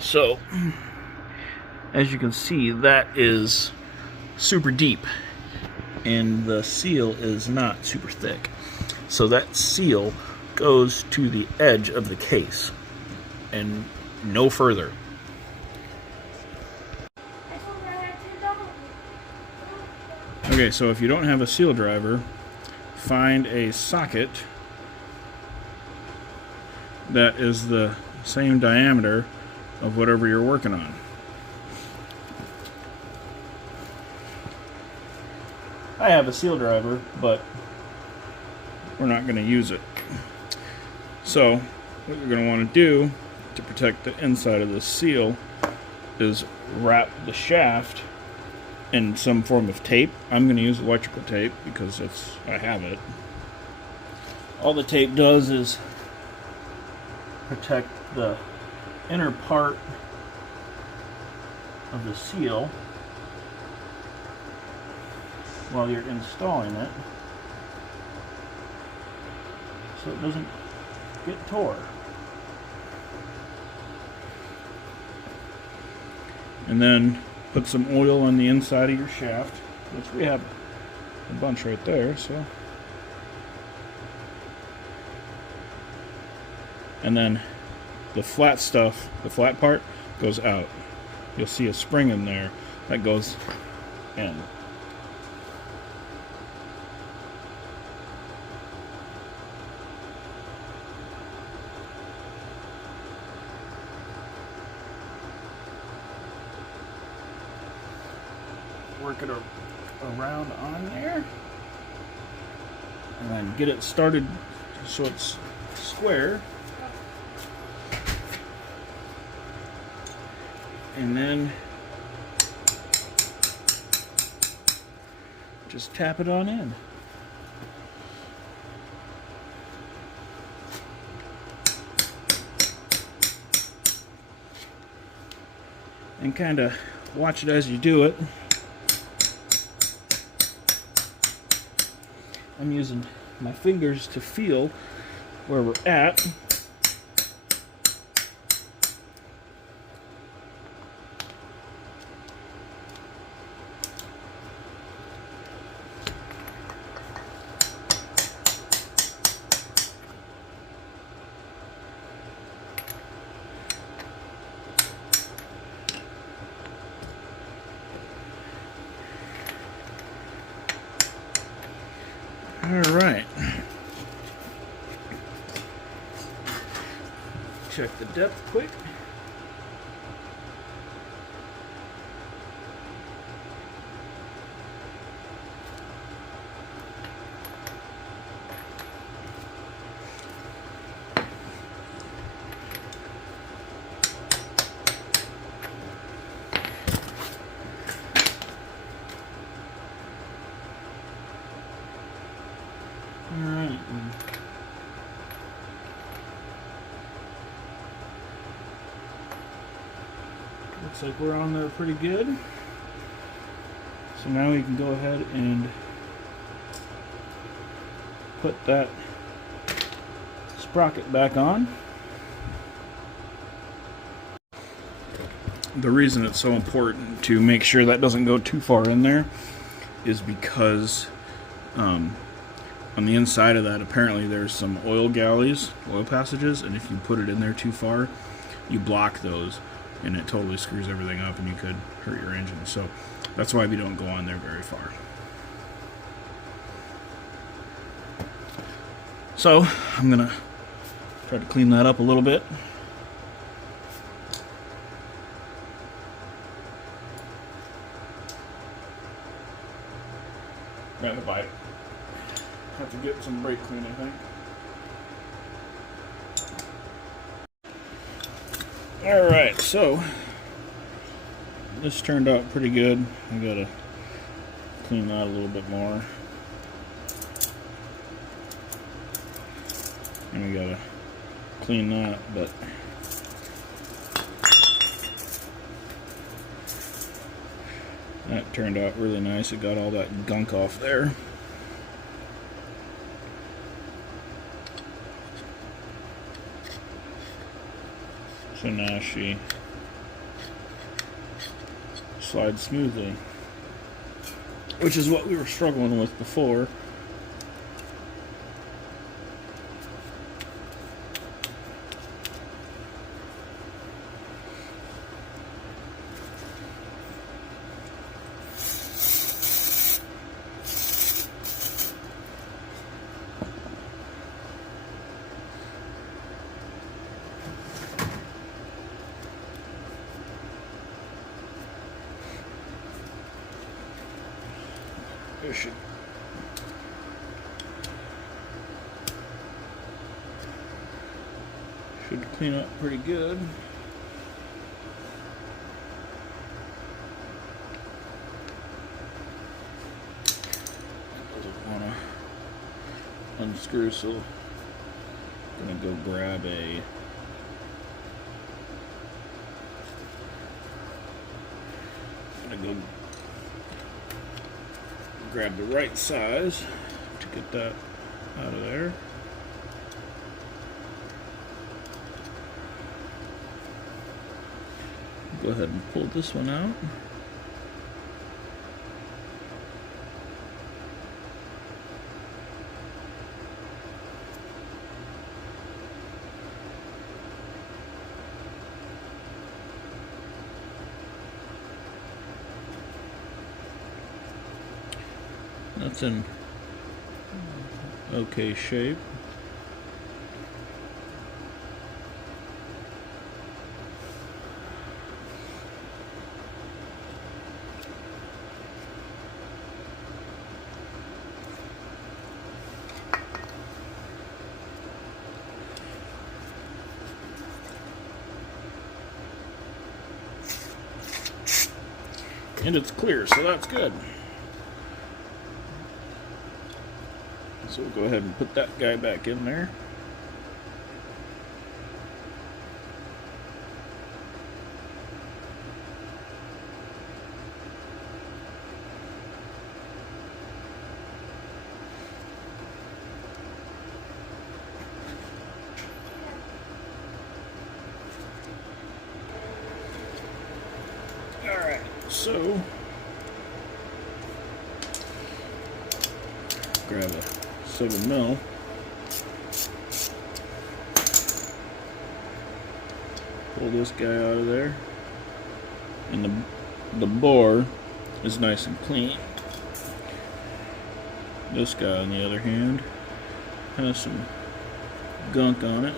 So, as you can see, that is super deep. And the seal is not super thick. So that seal goes to the edge of the case and no further. Okay, so if you don't have a seal driver, find a socket that is the same diameter of whatever you're working on. I have a seal driver, but we're not going to use it. So, what you're going to want to do to protect the inside of the seal is wrap the shaft in some form of tape. I'm going to use electrical tape because I have it. All the tape does is protect the inner part of the seal while you're installing it, so it doesn't get tore. And then put some oil on the inside of your shaft, which we have a bunch right there, so. And then the flat stuff, the flat part, goes out. You'll see a spring in there that goes in. Work it around on there, and then get it started so it's square, and then just tap it on in. And kind of watch it as you do it. I'm using my fingers to feel where we're at. All right. Check the depth quick. Alright. Looks like we're on there pretty good. So now we can go ahead and put that sprocket back on. The reason it's so important to make sure that doesn't go too far in there is because on the inside of that, apparently there's some oil galleys, oil passages, and if you put it in there too far, you block those, and it totally screws everything up, and you could hurt your engine. So That's why we don't go on there very far. So I'm gonna try to clean that up a little bit. Ran the bike. Have to get some brake clean, I think. Alright, so this turned out pretty good. I gotta clean that a little bit more. And we gotta clean that, but that turned out really nice. It got all that gunk off there. So now she slides smoothly, which is what we were struggling with before. It should clean up pretty good. Doesn't want to unscrew, so I'm gonna go grab grab the right size to get that out of there. Go ahead and pull this one out. That's in okay shape. And it's clear, so that's good. So we'll go ahead and put that guy back in there. Alright, so grab a 7 mil. Pull this guy out of there, and the bore is nice and clean. This guy, on the other hand, has some gunk on it.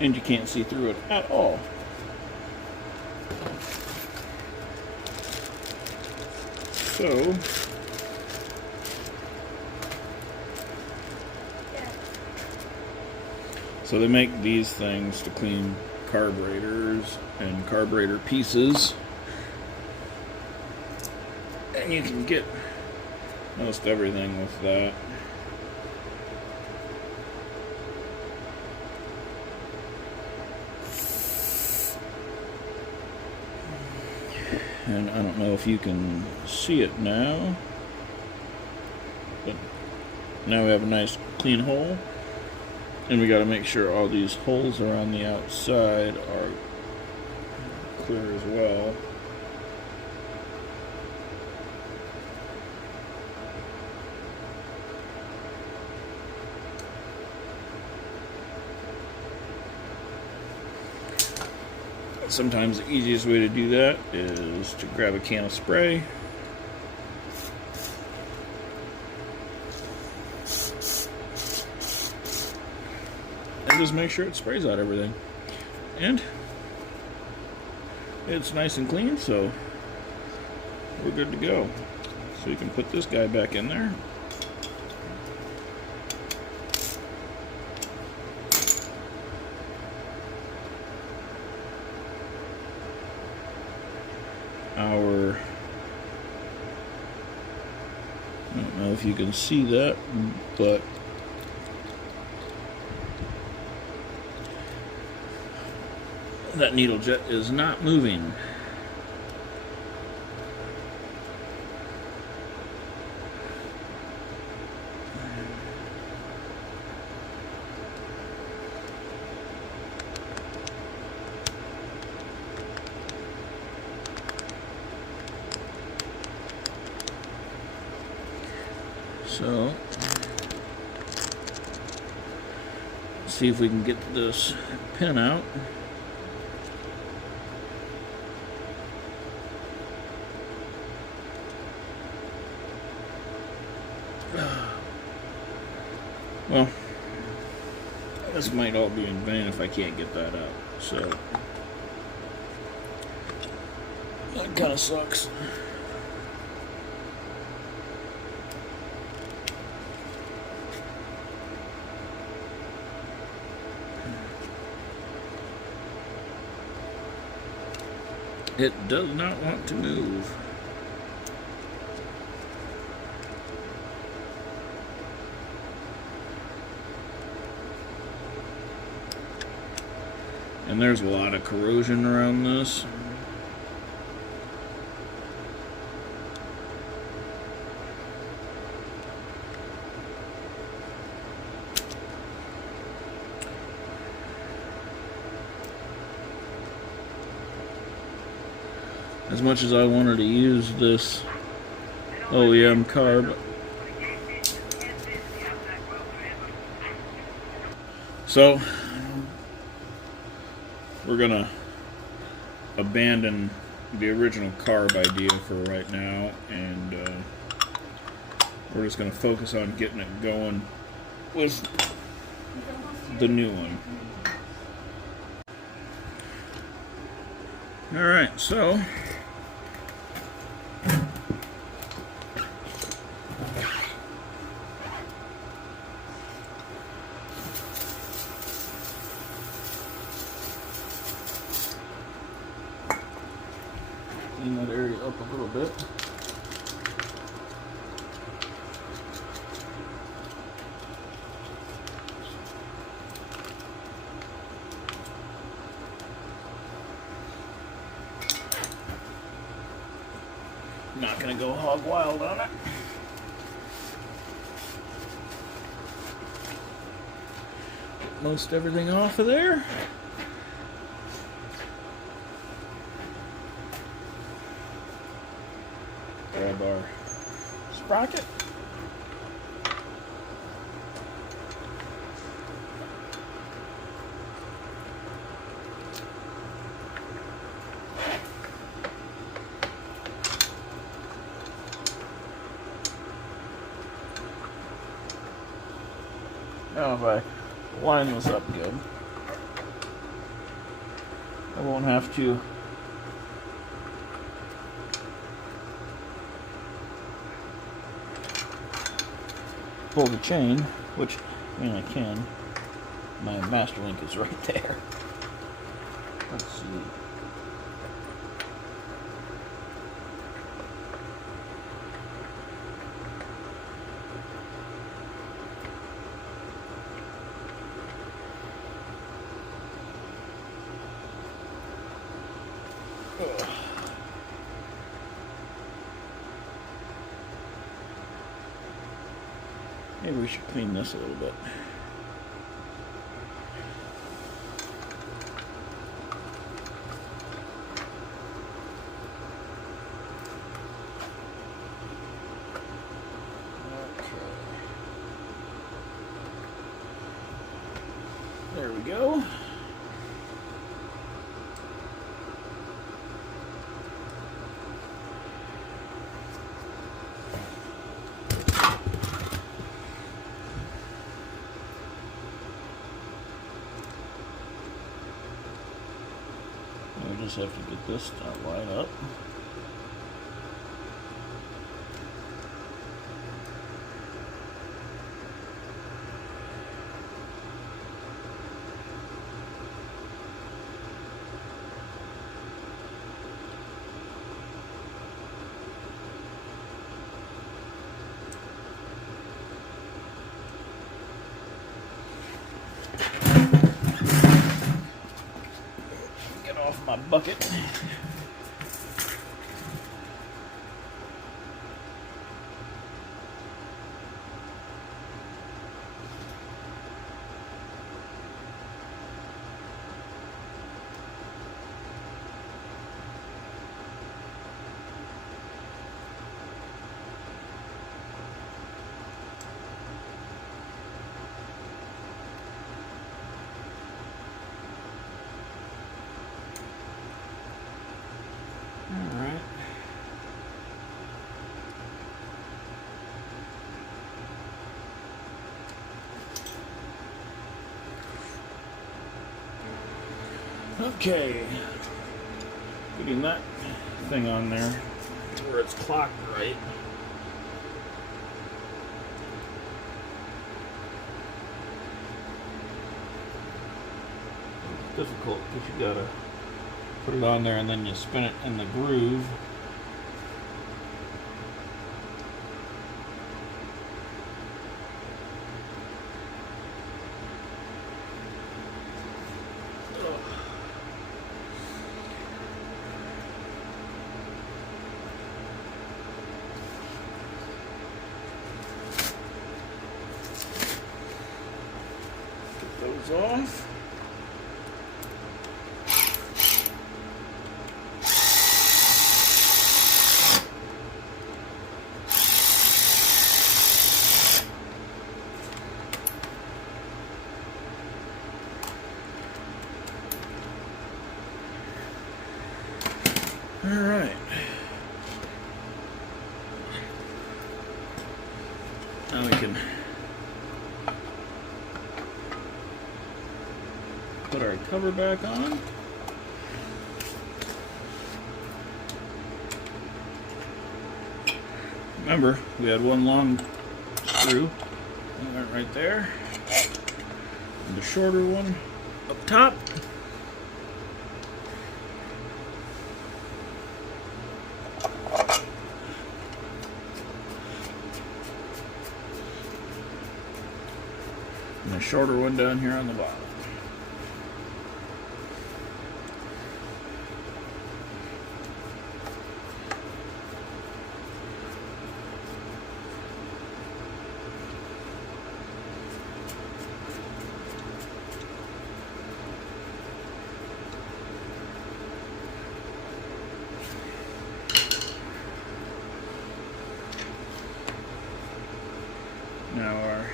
And you can't see through it at all. So they make these things to clean carburetors and carburetor pieces, and you can get most everything with that. And I don't know if you can see it now, but now we have a nice clean hole, and we got to make sure all these holes around the outside are clear as well. Sometimes the easiest way to do that is to grab a can of spray. And just make sure it sprays out everything. And it's nice and clean, so we're good to go. So you can put this guy back in there. I don't know if you can see that, but that needle jet is not moving. So, see if we can get this pin out. Well, this might all be in vain if I can't get that out, so that kind of sucks. It does not want to move. And there's a lot of corrosion around this. As much as I wanted to use this OEM carb, so we're gonna abandon the original carb idea for right now, and we're just gonna focus on getting it going with the new one. Alright, so clean that area up a little bit. Not gonna go hog wild on it. Get most everything off of there. Grab our sprocket. Now if I line this up good, I won't have to pull the chain, which, I mean, I can. My master link is right there. Let's see. Ugh. Maybe we should clean this a little bit. Okay. There we go. We just have to get this to line up. Get off my bucket. Alright. Okay. Getting that thing on there to where it's clocked right. It's difficult because you gotta put it on there and then you spin it in the groove. Get those off. All right. Now we can put our cover back on. Remember, we had one long screw. It went right there. And the shorter one up top. And the shorter one down here on the bottom. Now our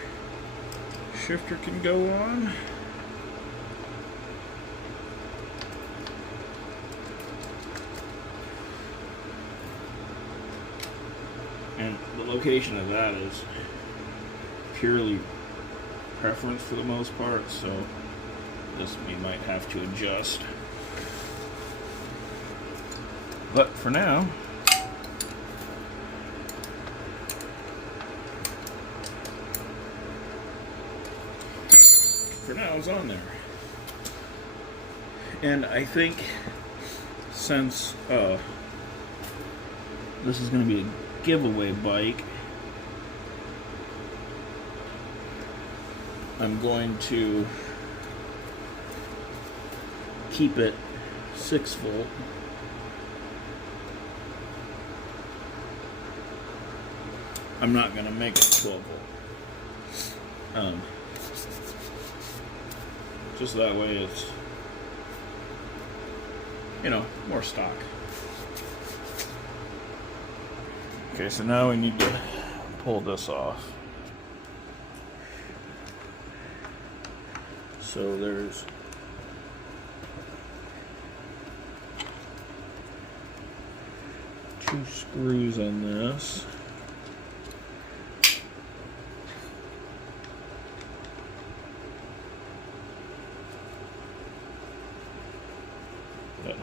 shifter can go on. And the location of that is purely preference for the most part, so this we might have to adjust. But for now, it's on there. And I think since this is going to be a giveaway bike, I'm going to keep it 6 volt. I'm not going to make it 12 volt. Just that way it's, you know, more stock. Okay, so now we need to pull this off. So there's two screws on this.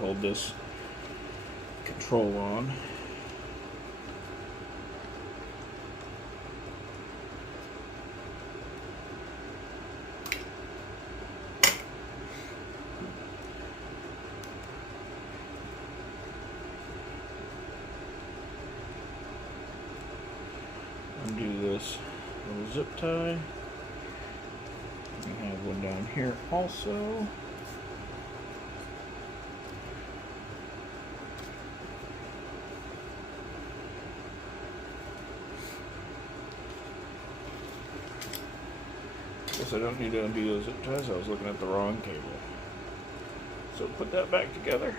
hold this control on. Undo this little zip tie. We have one down here also. Guess I don't need to undo those zip ties. I was looking at the wrong cable. So put that back together.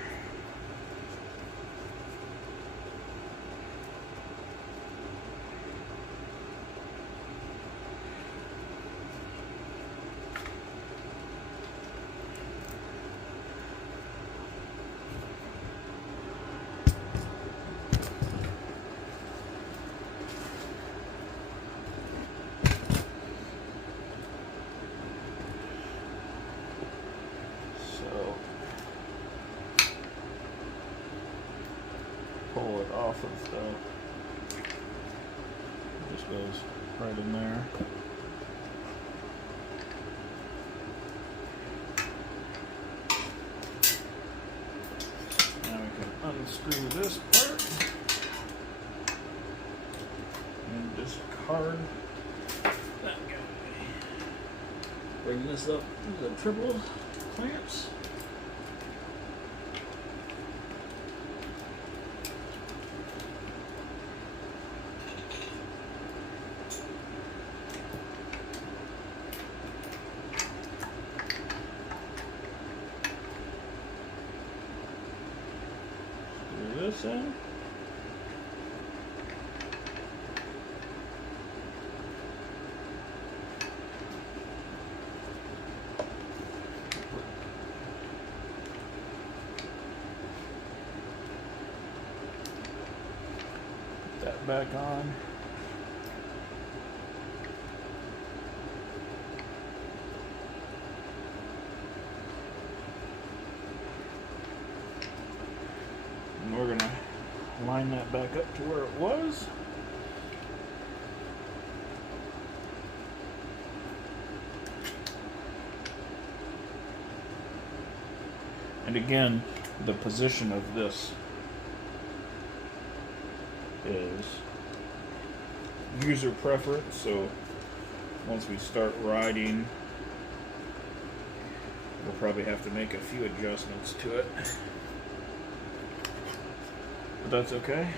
Pull it off of the, just goes right in there. Now we can unscrew this part and discard that guy. Bring this up to the triple clamps. This in. Put that back on. And we're going to line that back up to where it was. And again, the position of this is user preference, so once we start riding, we'll probably have to make a few adjustments to it. But that's okay.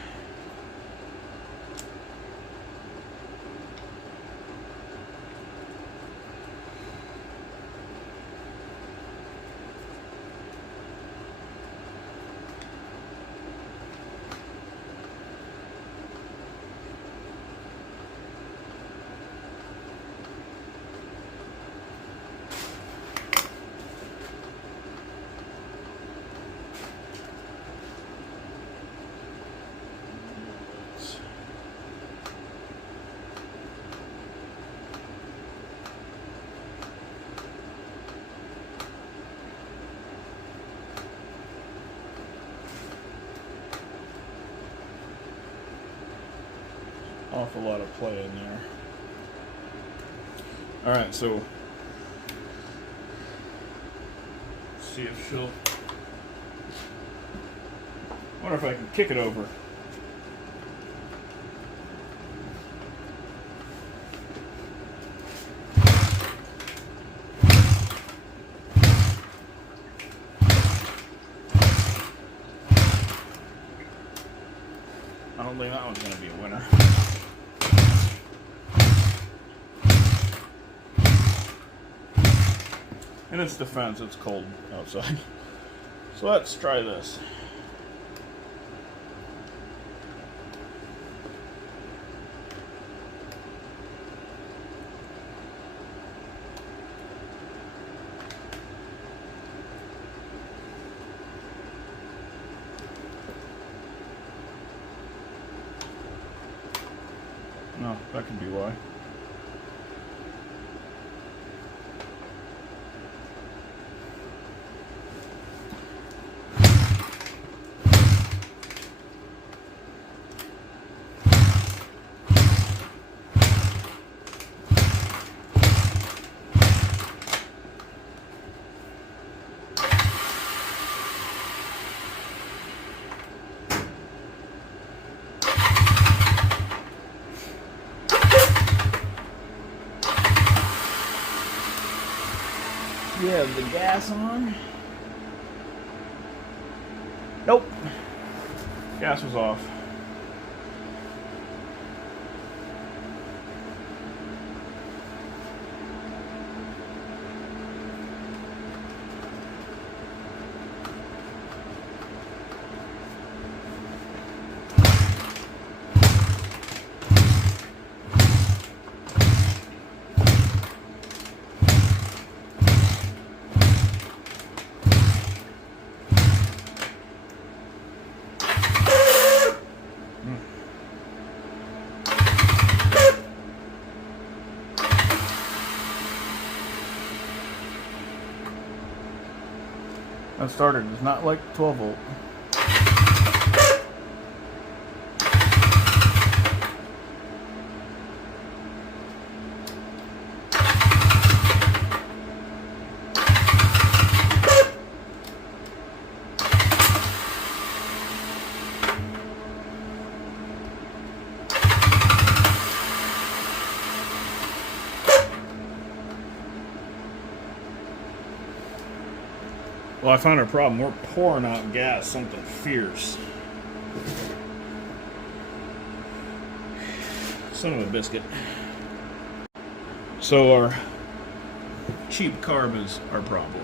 Awful lot of play in there. Alright, so see if she'll, I wonder if I can kick it over. I don't think that one's going to be a winner. In its defense, it's cold outside. So let's try this. No, that could be why. have the gas on. Nope. Gas was off. That starter does not like 12 volt. Well, I found a problem. We're pouring out gas, something fierce. Son of a biscuit. So our cheap carb is our problem.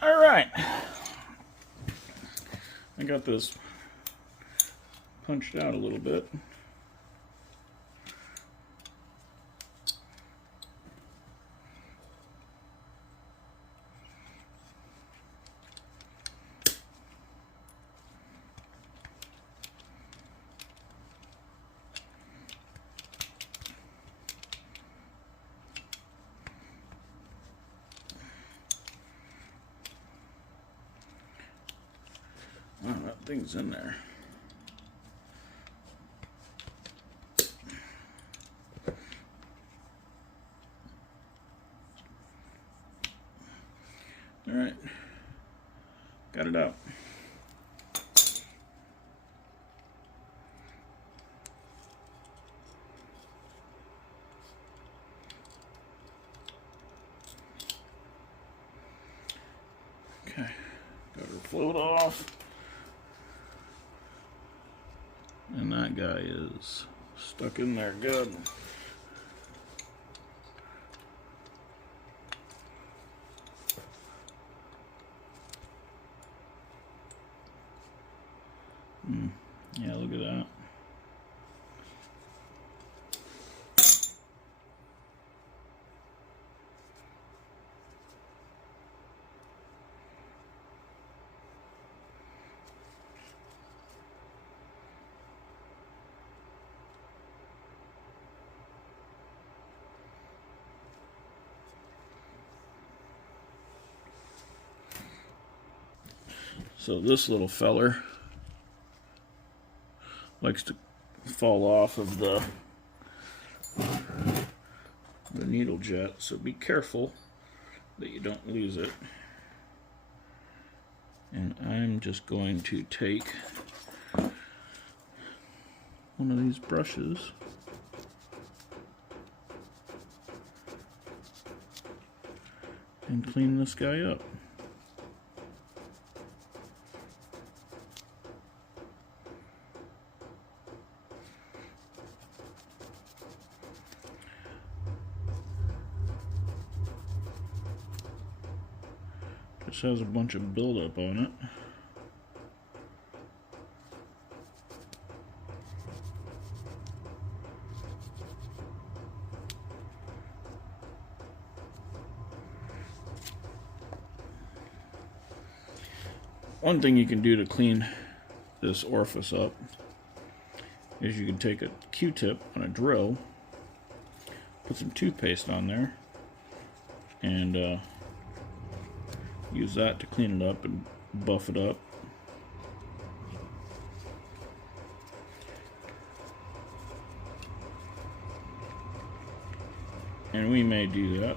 All right. I got this punched out a little bit. Oh, that thing's in there. All right, got it out. Okay, got her float off. And that guy is stuck in there good. Yeah, look at that. So this little feller likes to fall off of the needle jet, so be careful that you don't lose it. And I'm just going to take one of these brushes and clean this guy up. This has a bunch of buildup on it. One thing you can do to clean this orifice up is you can take a Q-tip on a drill, put some toothpaste on there, and use that to clean it up and buff it up. And we may do that.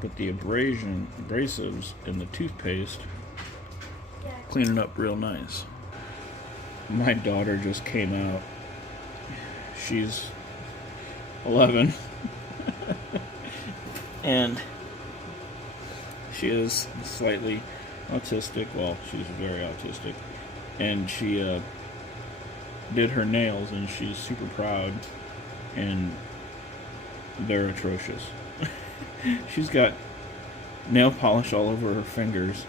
But the abrasives in the toothpaste clean it up real nice. My daughter just came out. She's 11. and she is slightly autistic. Well, she's very autistic, and she did her nails, and she's super proud, and they're atrocious. She's got nail polish all over her fingers.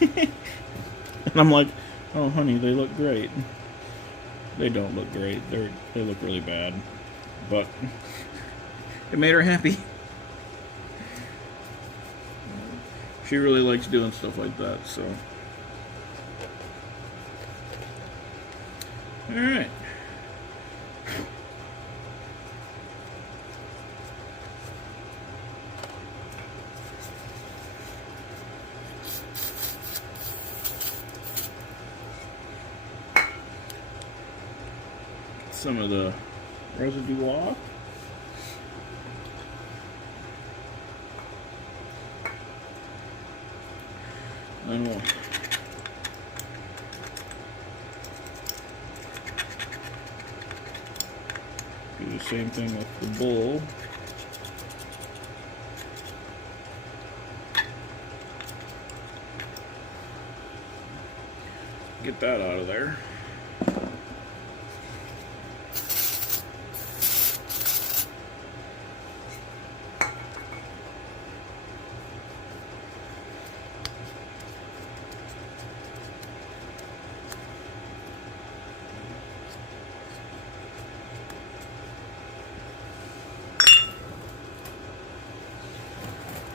And I'm like, oh honey, they look great. They don't look great. They look really bad. But it made her happy. She really likes doing stuff like that, so. Alright. Some of the residue off. And we'll do the same thing with the bowl. Get that out of there.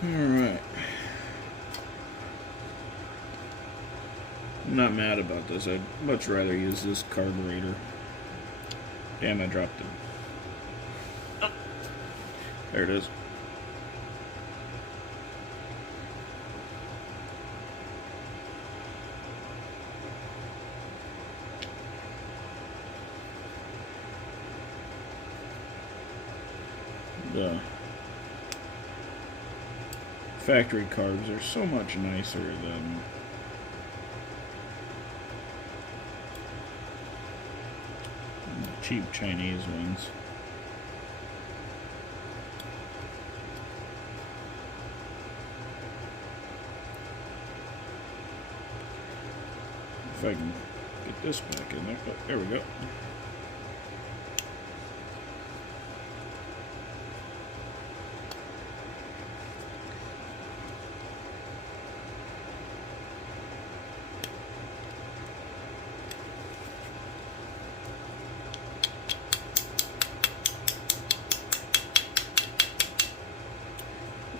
Alright. I'm not mad about this. I'd much rather use this carburetor. Damn, I dropped it. Oh. There it is. The factory carbs are so much nicer than the cheap Chinese ones. If I can get this back in there. Oh, there we go.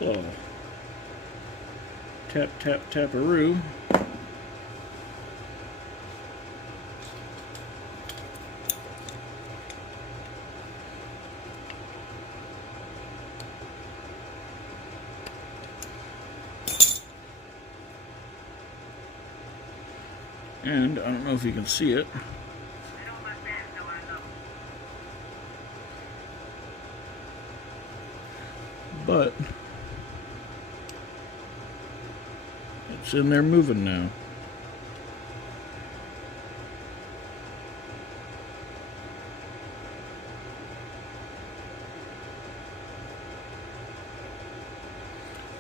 Oh. Tap, tap, taparoo. And I don't know if you can see it. But it's in there moving now.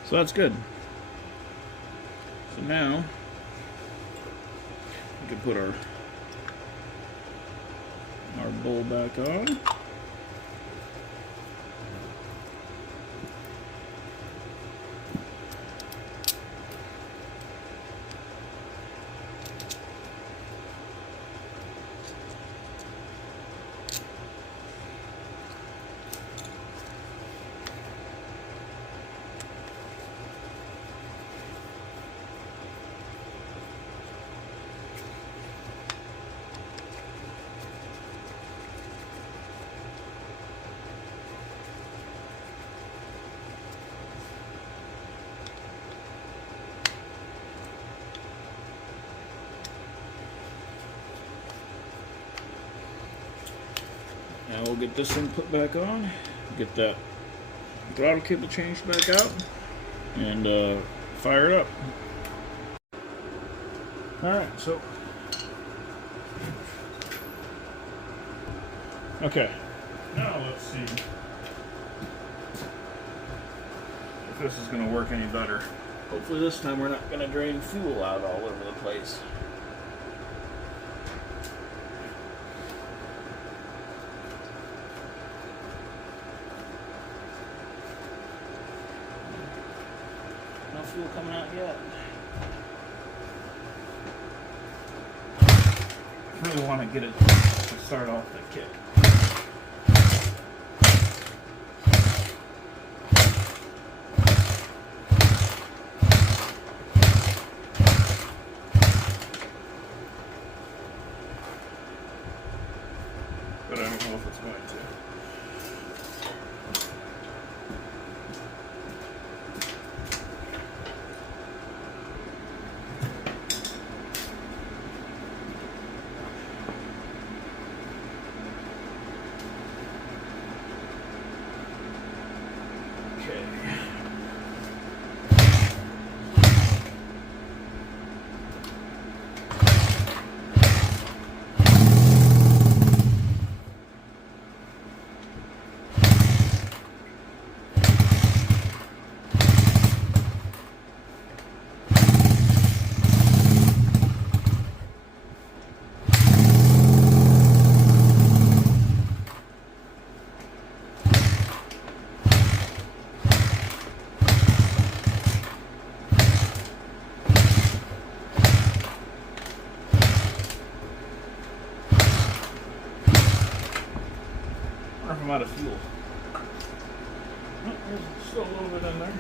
So that's good. So now we can put our bowl back on. Now we'll get this thing put back on, get that throttle cable changed back out, and fire it up. Alright, so okay, now let's see. this is going to work any better. Hopefully this time we're not going to drain fuel out all over the place. No fuel coming out yet. I really want to get it to start off the kick. But I don't know if it's going to. Okay. Or if I'm out of fuel. Oh, there's still a little bit in there.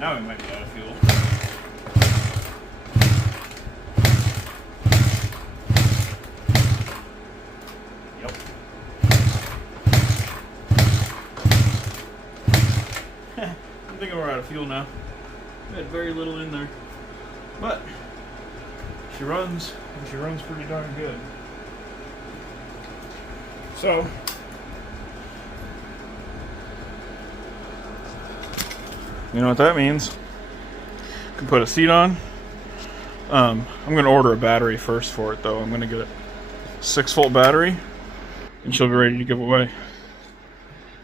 Now we might be out of fuel. Yep. I'm thinking we're out of fuel now. We had very little in there. But she runs pretty darn good. So you know what that means? You can put a seat on. I'm going to order a battery first for it, though. I'm going to get a 6-volt battery, and she'll be ready to give away.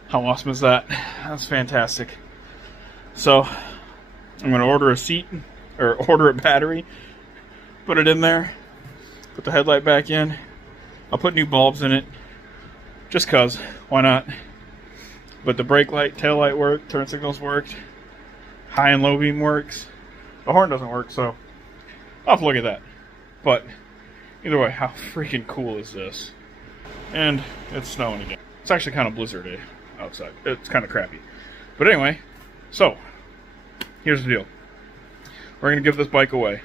How awesome is that? That's fantastic. So, I'm going to order a seat, or order a battery, put it in there, put the headlight back in. I'll put new bulbs in it, just cause. Why not? But the brake light, tail light worked, turn signals worked. High and low beam works. The horn doesn't work, so I'll have to look at that. But either way, how freaking cool is this? And it's snowing again. It's actually kind of blizzardy outside. It's kind of crappy. But anyway, so here's the deal. We're going to give this bike away.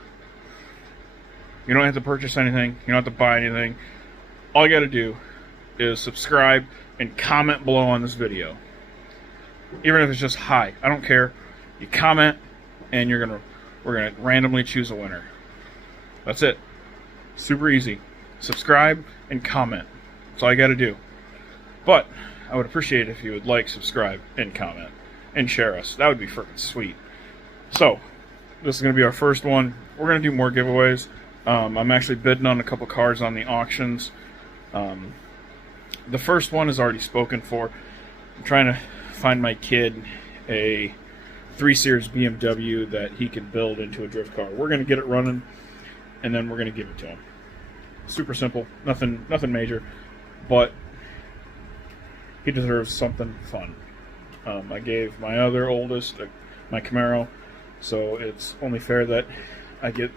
You don't have to purchase anything. You don't have to buy anything. All you got to do is subscribe and comment below on this video. Even if it's just hi, I don't care. You comment, and we're gonna randomly choose a winner. That's it. Super easy. Subscribe and comment. That's all you got to do. But I would appreciate it if you would like, subscribe, and comment, and share us. That would be freaking sweet. So this is gonna be our first one. We're gonna do more giveaways. I'm actually bidding on a couple cars on the auctions. The first one is already spoken for. I'm trying to find my kid a 3 Series BMW that he can build into a drift car. We're going to get it running, and then we're going to give it to him. Super simple, nothing major, but he deserves something fun. I gave my other oldest my Camaro, so it's only fair that I get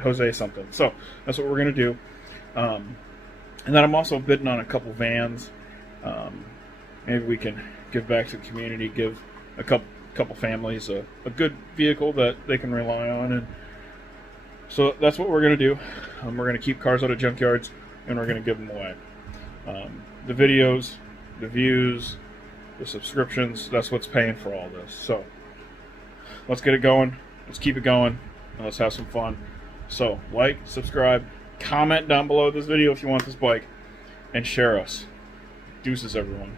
Jose something. So that's what we're going to do. And then I'm also bidding on a couple vans. Maybe we can give back to the community, give a couple families a good vehicle that they can rely on. And so that's what we're going to do. We're going to keep cars out of junkyards, and we're going to give them away. The videos, the views, the subscriptions, that's what's paying for all this. So let's get it going. Let's keep it going. And let's have some fun. So like, subscribe, comment down below this video if you want this bike, and share us. Deuces, everyone.